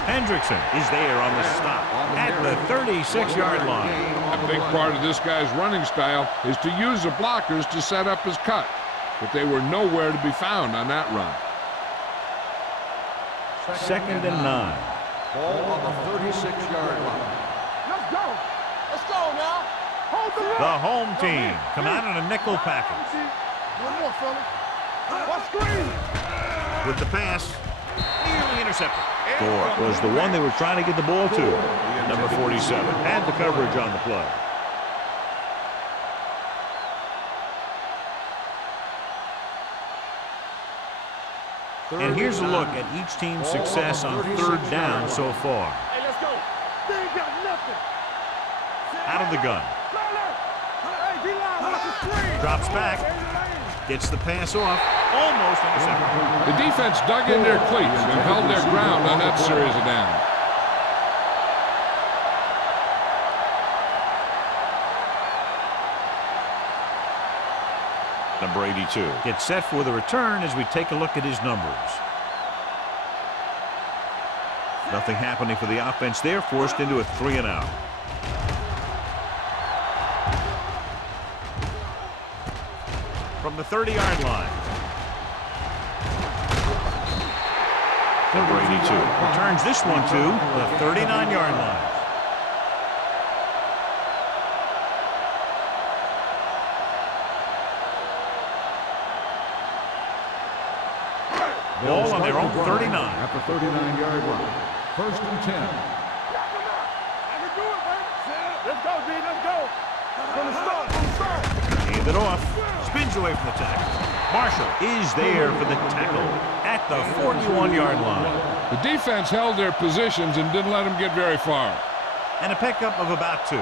Hendrickson is there on the stop at the 36-yard line. A big part of this guy's running style is to use the blockers to set up his cut. But they were nowhere to be found on that run. Second and 9. Ball on the 36-yard line. Let's go. Let's go now. Hold the The rock. home team come out in a nickel package. One more, fella. What screen? With the pass, nearly intercepted. Gore was the one they were trying to get the ball to. Number 47 had the coverage on the play. And here's a look at each team's success on third down so far. Hey, let's go. They ain't got nothing. Out of the gun. Hey, D-line, watch the screen. Drops back. Gets the pass off. Almost intercepted. The defense dug in their cleats and held their ground on that series of downs. Number 82 gets set for the return as we take a look at his numbers. Nothing happening for the offense there, forced into a 3-and-out. From the 30-yard line. Number 82 returns this one to the 39-yard line. Ball on their own 39. At the 39-yard line. First and 10. I can do it, baby. Let's go, D. Let's go. From the start. From the start. Hand it off. Spins away from the tackle. Marshall is there for the tackle at the 41-yard line. The defense held their positions and didn't let them get very far. And a pickup of about 2.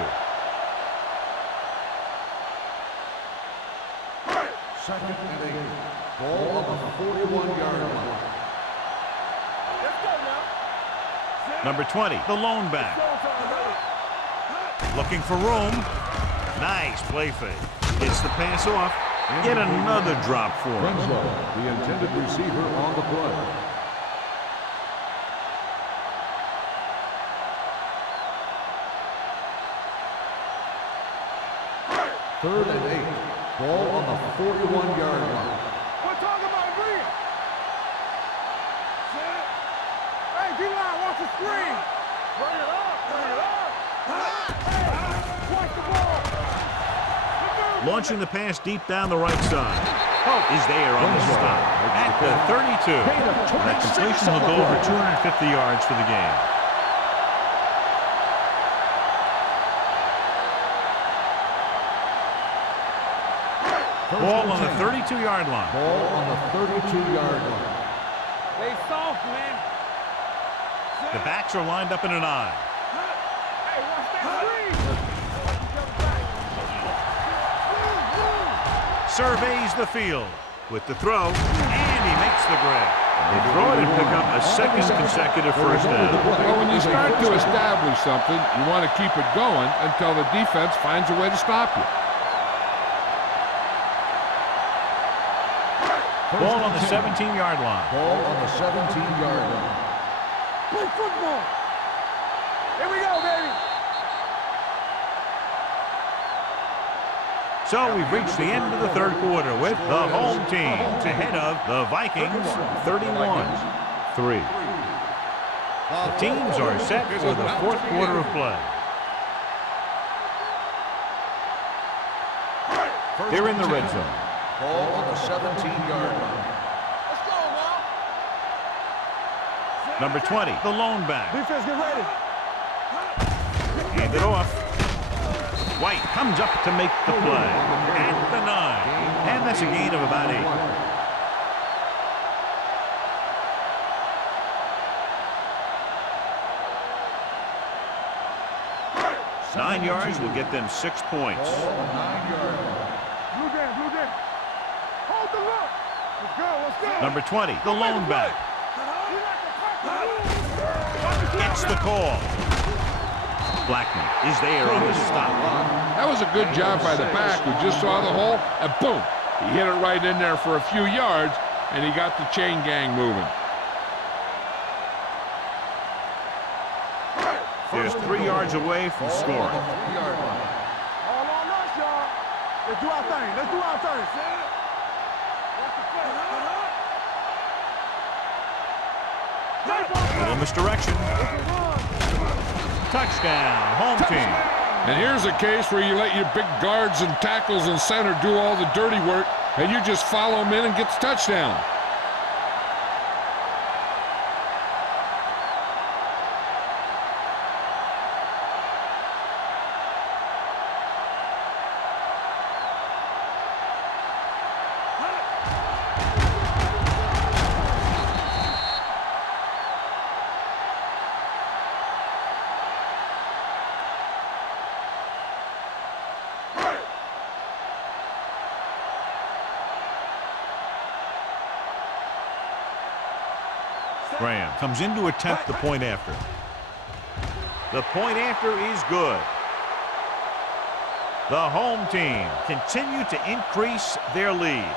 Second and 8. Ball on the 41-yard line. Let's go now. Number 20, the lone back. Looking for room. Nice play fake. Gets the pass off. Get another drop for him. Renslow, the intended receiver on the play. 3rd and 8. Ball on the 41-yard line. We're talking about green. Hey, D-line, watch the screen. Bring it up, bring it up. Hey, watch the ball. Launching the pass deep down the right side. Hope is there on the stop at the 32. That completion will go over 250 yards for the game. Ball on the 32-yard line. Ball on the 32-yard line. They soft, man. The backs are lined up in an I. Hey, watch that screen. Surveys the field with the throw, and he makes the grab. They throw it and pick up a second consecutive first down. Well, when you start to establish something, you want to keep it going until the defense finds a way to stop you. Ball on the 17-yard line. Ball on the 17-yard line. Play football. Here we go, baby. So we've reached the end of the third quarter with the home team ahead of the Vikings 31-3. The teams are set for the fourth quarter of play. They're in the red zone. Ball on the 17-yard line. Let's go, Mom. Number 20, the lone back. Defense, get ready. Hand it off. White comes up to make the play at the 9. And that's a gain of about 8. Nine yards will get them 6 points. Ball on the 9-yard line. Blue down, blue down. Hold the look. Let's go, let's go. Number 20, the lone back. Gets the call. Blackman is there on the stop. That was a good job by the back who just saw the hole, and boom, he hit it right in there for a few yards, and he got the chain gang moving. There's 3 yards away from Ball scoring. on the 3-yard line. All on us, y'all. Let's do our thing. Let's do our thing. A little misdirection. Touchdown, home team. And here's a case where you let your big guards and tackles and center do all the dirty work, and you just follow them in and get the touchdown. Graham comes in to attempt the point after. The point after is good. The home team continue to increase their lead.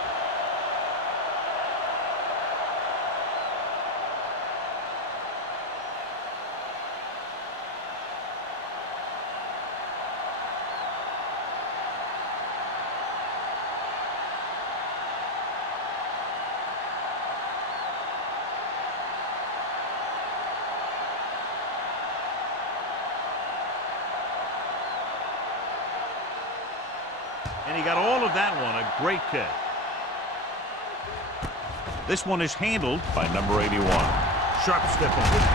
And he got all of that one, a great kick. This one is handled by number 81. Sharp step on it.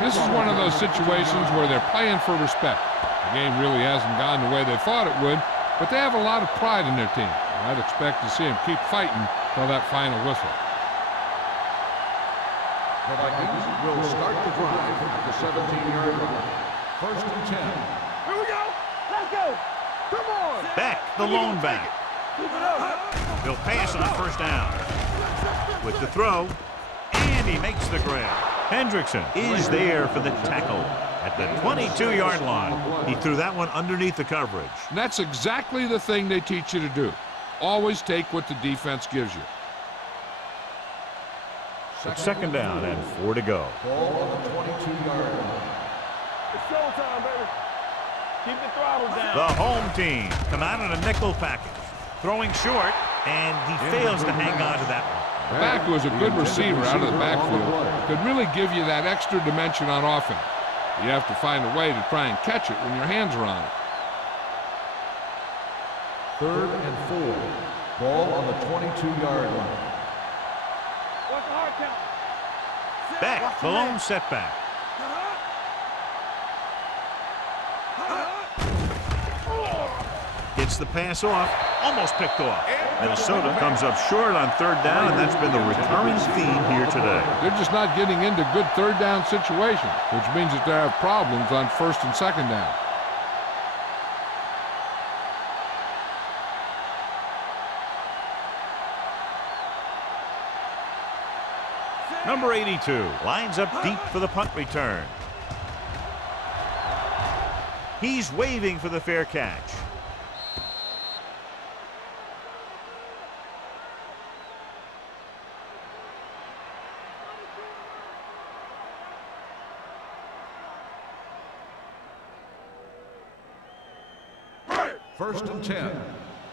This is one of those situations where they're playing for respect. The game really hasn't gone the way they thought it would, but they have a lot of pride in their team. I'd expect to see them keep fighting till that final whistle. The Vikings will start the drive at the 17-yard line. 1st and 10. Here we go. Let's go. Come on. Beck, the lone back. Keep it up. He'll pass on first down. With the throw, and he makes the grab. Hendrickson is there for the tackle at the 22-yard line. He threw that one underneath the coverage. And that's exactly the thing they teach you to do. Always take what the defense gives you. It's second down and 4 to go. Ball on the 22-yard line. It's showtime, baby. Keep the throttle down. The home team come out in a nickel package. Throwing short, and he fails to hang on to that one. The back, who is a good receiver out of the backfield, could really give you that extra dimension on offense. You have to find a way to try and catch it when your hands are on it. 3rd and 4. Ball on the 22-yard line. What's the hard count? Beck, the lone setback. Gets the pass off, almost picked off. Minnesota comes up short on 3rd down, and that's been the recurring theme here today. They're just not getting into good 3rd down situations, which means that they have problems on 1st and 2nd down. Number 82 lines up deep for the punt return. He's waving for the fair catch. First and 10.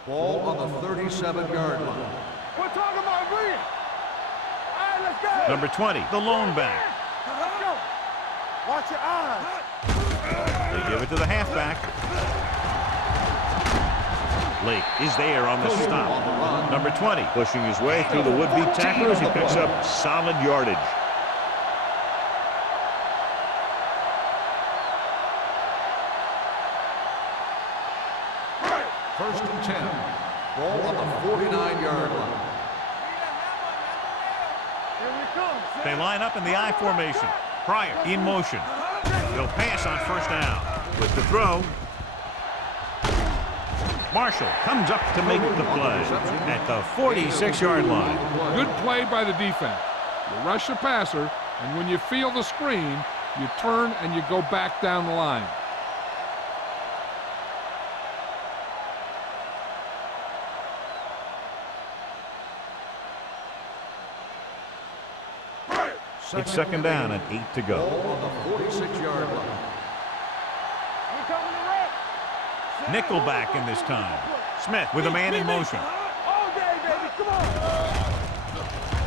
Ball on the 37-yard line. We're talking about green. All right, let's go. Number 20, the lone back. Let's go. Watch your eyes. They give it to the halfback. Lake is there on the stop. Number 20 pushing his way through the would-be tacklers. He picks up solid yardage. First and 10. Ball on the 49-yard line. Here we come. They line up in the I formation. Pryor in motion. He'll pass on 1st down. With the throw. Marshall comes up to make the play at the 46-yard line. Good play by the defense. You rush the passer, and when you feel the screen, you turn and you go back down the line. It's 2nd down and 8 to go. Ball on the 46-yard line. We're coming to run. Nickelback in this time. Smith with a man in motion. All day, baby. Come on.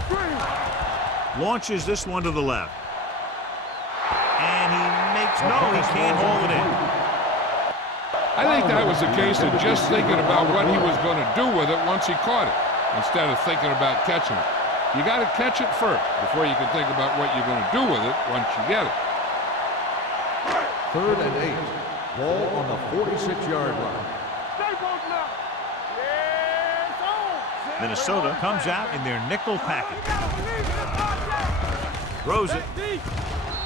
Green. Launches this one to the left. And he makes he can't hold it in. I think that was a case of just thinking about what he was going to do with it once he caught it, instead of thinking about catching it. You got to catch it first before you can think about what you're going to do with it once you get it. 3rd and 8. Ball on the 46-yard line. Stay both now. Yes, on. Minnesota comes out in their nickel package. Throws it.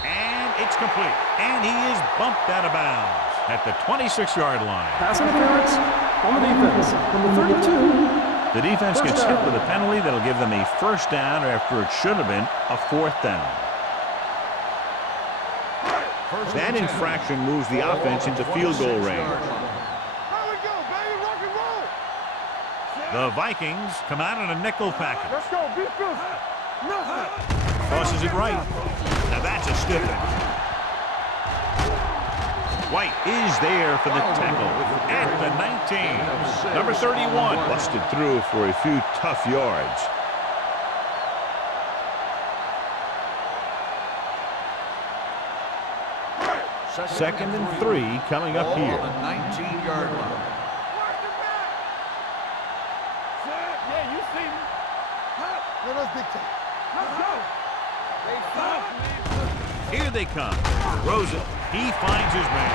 And it's complete. And he is bumped out of bounds at the 26-yard line. Pass interference on the defense. Number 32. The defense gets hit with a penalty that'll give them a 1st down after it should have been a 4th down. That infraction moves the offense into field goal range. Here we go, baby. Rock and roll. The Vikings come out in a nickel package. Let's go. Be filthy. Nothing. Tosses it right. Now that's a stiff one. White is there for the tackle at the 19. Number 31 busted through for a few tough yards. Second and 3 coming up here. Ball on the 19-yard line. Yeah, you see me. No, that's big time. Let's go. Here they come. Throws it. He finds his man.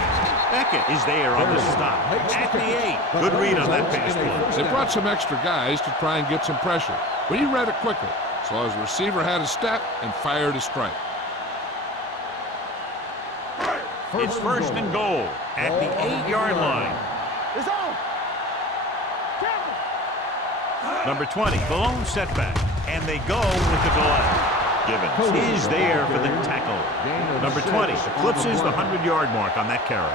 Beckett is there on the stop at the 8. Good read on that pass play. They brought some extra guys to try and get some pressure, but he read it quickly, so his receiver had a step and fired a strike. It's 1st and goal at the 8-yard line. It's on. Careful. Number 20, the lone setback, and they go with the delay. Gibbons is there for the tackle. Number 20 eclipses the 100-yard mark on that carry.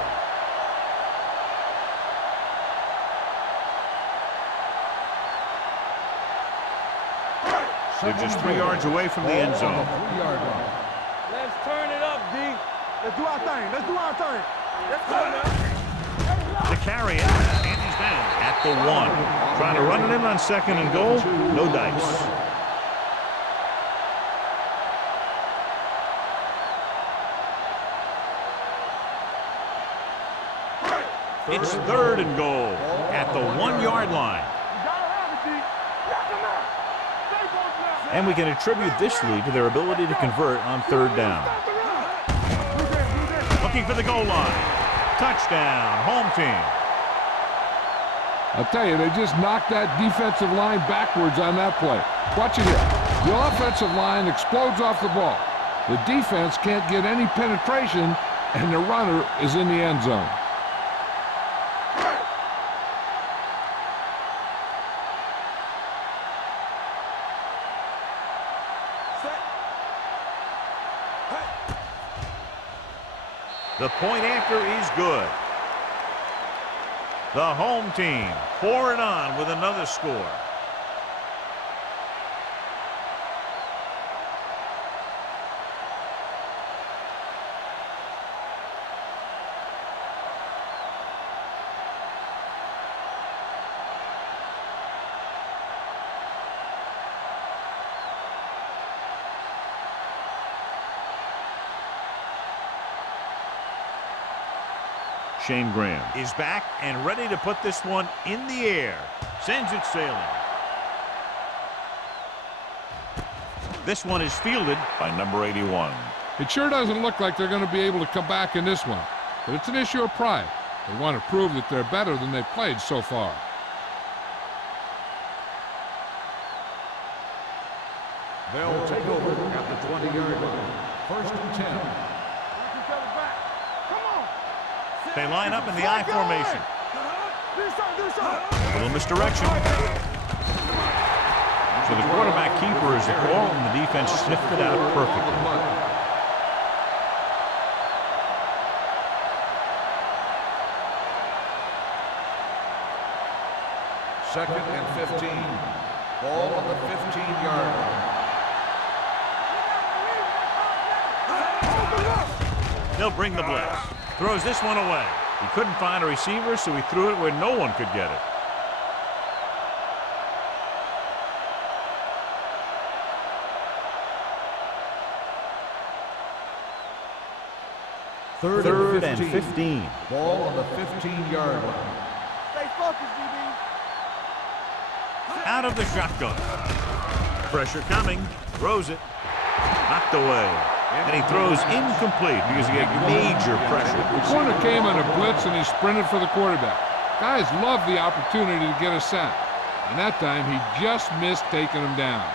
They're just 3 yards away from the end zone. Let's turn it up, D. Let's do our thing. Let's do our thing. Let's go now. To carry it, and he's down at the 1. Trying to run it in on 2nd and goal. No dice. It's 3rd and goal at the 1-yard line. And we can attribute this lead to their ability to convert on 3rd down. Looking for the goal line. Touchdown, home team. I'll tell you, they just knocked that defensive line backwards on that play. Watch it here. The offensive line explodes off the ball. The defense can't get any penetration, and the runner is in the end zone. The point after is good. The home team pouring on with another score. Shane Graham is back and ready to put this one in the air. Sends it sailing. This one is fielded by number 81. It sure doesn't look like they're going to be able to come back in this one, but it's an issue of pride. They want to prove that they're better than they've played so far. They'll take over at the 20-yard line. 1st and 10. They line up in the I formation. A little misdirection. So the quarterback keeper is the ball, and the defense sniffed it out perfectly. 2nd and 15. Ball on the 15-yard line. He'll bring the blitz. Throws this one away. He couldn't find a receiver, so he threw it where no one could get it. Third and 15. Ball on the 15-yard line. Stay focused, DB. Out of the shotgun. Pressure coming. Throws it. Knocked away. And he throws incomplete because he had major pressure. The corner came on a blitz, and he sprinted for the quarterback. Guys love the opportunity to get a sack. And that time, he just missed taking him down.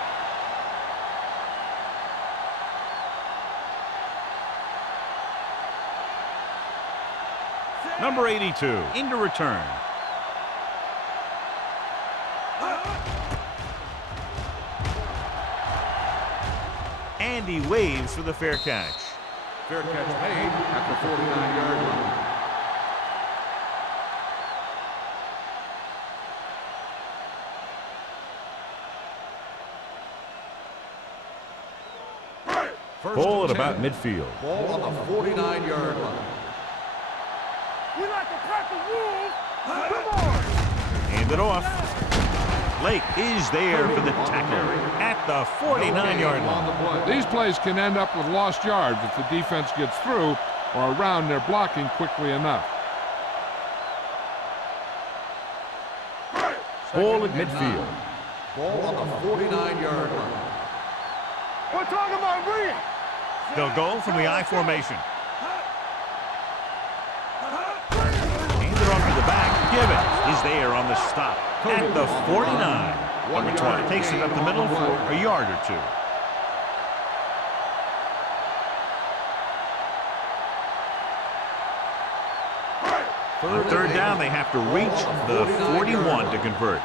Number 82 into return. And he waves for the fair catch. Fair catch made at the 49-yard line. Ball at about midfield. Ball on the 49-yard line. We like to crack the wolves. Come on. Hand it off. Lake is there for the tackle at the 49-yard line. These plays can end up with lost yards if the defense gets through or around their blocking quickly enough. Ball at midfield. Ball on the 49-yard line. We're talking about bringing. They'll go from the I formation. Hand it off to the back. Gibbons is there on the stop at the 49. Number 20 takes it up the middle for a yard or two. On third down, they have to reach the 41 to convert.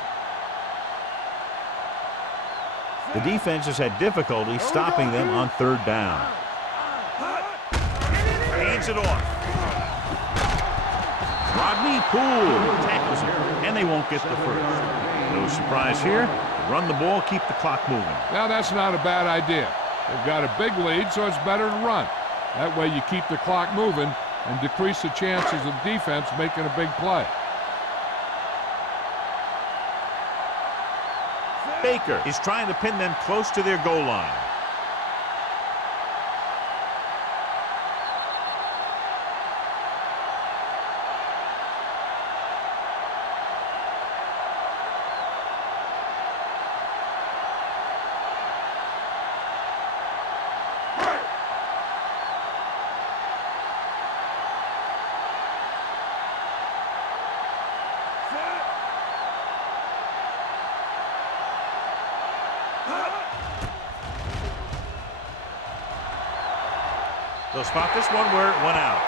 The defense has had difficulty stopping them on third down. Hands it off. Rodney Poole tackles him, and they won't get the first. No surprise here. Run the ball, keep the clock moving. Now, that's not a bad idea. They've got a big lead, so it's better to run. That way you keep the clock moving and decrease the chances of defense making a big play. Baker is trying to pin them close to their goal line. They'll spot this one where it went out.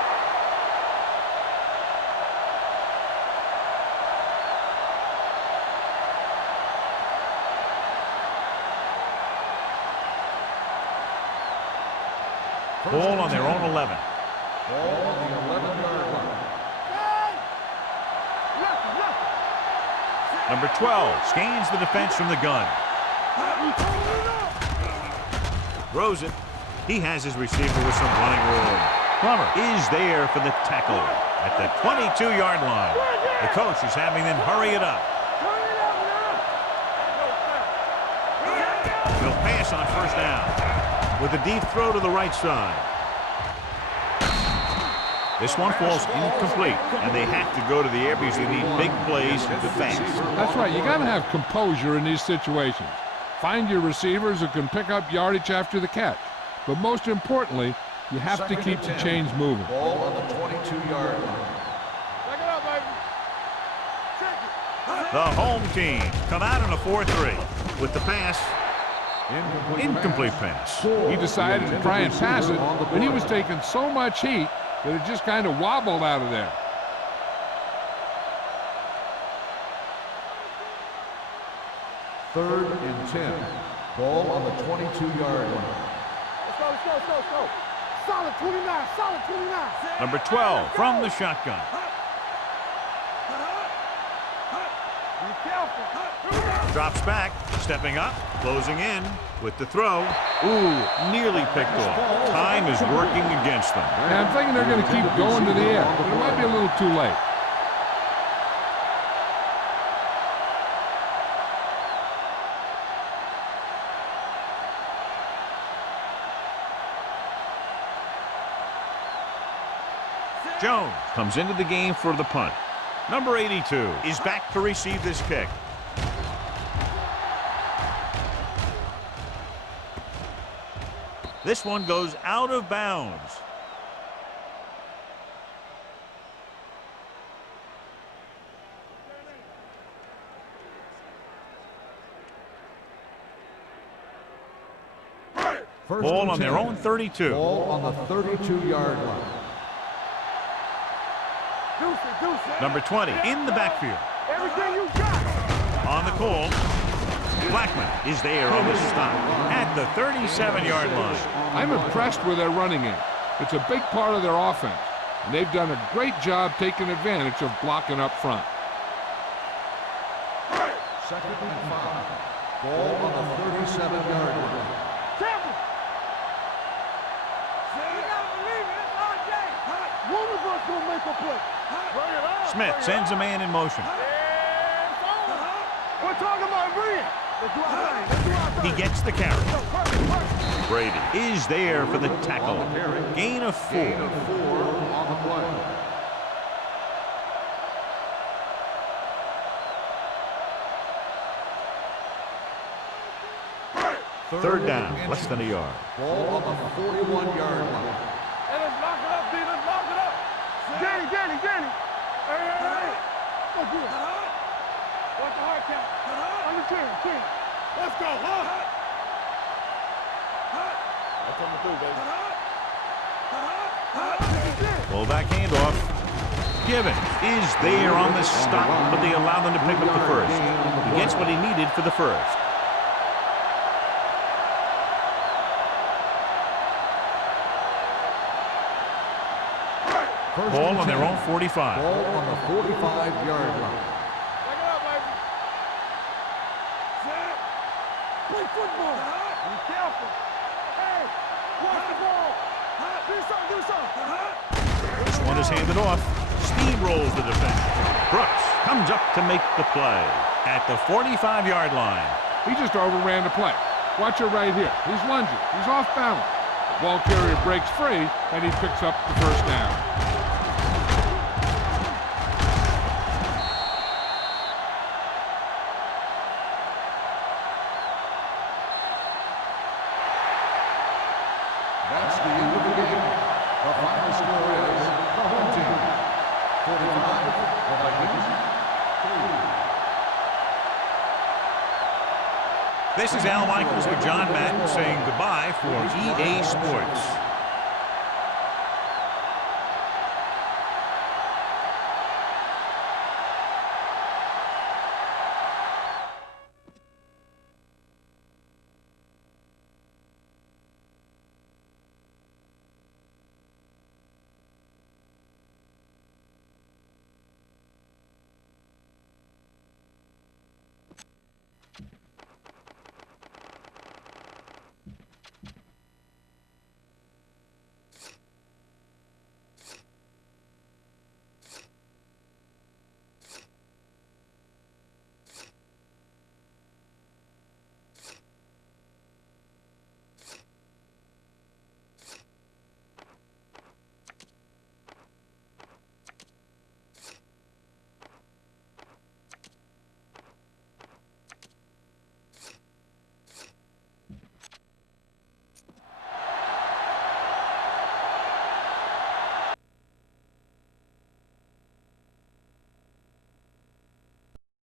Ball on their own 11. Ball on the 11-yard line. Number 12 scans the defense from the gun. Throws it. He has his receiver with some running room. Plummer is there for the tackle at the 22-yard line. The coach is having them hurry it up. He'll pass on first down with a deep throw to the right side. This one falls incomplete, and they have to go to the air because they need big plays fast. That's right. You got to have composure in these situations. Find your receivers who can pick up yardage after the catch. But most importantly, you have to keep the chains moving. Ball on the 22-yard line. Check it out, baby. Check it. The home team come out in a 4-3 with the pass. Incomplete pass. He decided to try and pass it, and he was taking so much heat that it just kind of wobbled out of there. Third and 10. Ball on the 22-yard line. Let's go. Solid 29, solid 29. Number 12 from the shotgun. Be careful. Drops back, stepping up, closing in with the throw. Ooh, nearly picked off. Time is working against them. And I'm thinking they're going to keep going to the air, but it might be a little too late. Jones comes into the game for the punt. Number 82 is back to receive this kick. This one goes out of bounds. Ball on their own 32. Ball on the 32-yard line. Number 20 in the backfield. Everything you got. On the call, Blackman is there on the stop at the 37-yard line. I'm impressed with their running game. It's a big part of their offense, and they've done a great job taking advantage of blocking up front. Second and 5. Ball on the 37-yard line. Careful. You gotta believe it. It's our day. One of us will make a play. Bring it on. Smith sends a man in motion. We're talking about Brady. Let's do our thing. He gets the carry. Brady is there for the tackle. Gain of 4. Gain of 4 on the play. Third down, less than a yard. Ball on the 41-yard line. Hey, let's lock it up, D. Let's lock it up. Danny. Hey. Go good. Watch the hard count. On the 10. Let's go, huh? That's on the 2, baby. Fullback handoff. Gibbons is there on the stop, but they allow them to pick up the first. He gets what he needed for the first. Ball on their own 45. Ball on the 45-yard line. Check it out, baby. Set. Play football. Be careful. Hey, watch the ball. Do something. This one is handed off. Steamrolls the defender. Brooks comes up to make the play at the 45-yard line. He just overran the play. Watch it right here. He's lunging. He's off balance. The ball carrier breaks free, and he picks up the first down. That's the end of the game. The final score is the home team 45, the Vikings 3. This is Al Michaels with John Madden saying goodbye for EA Sports.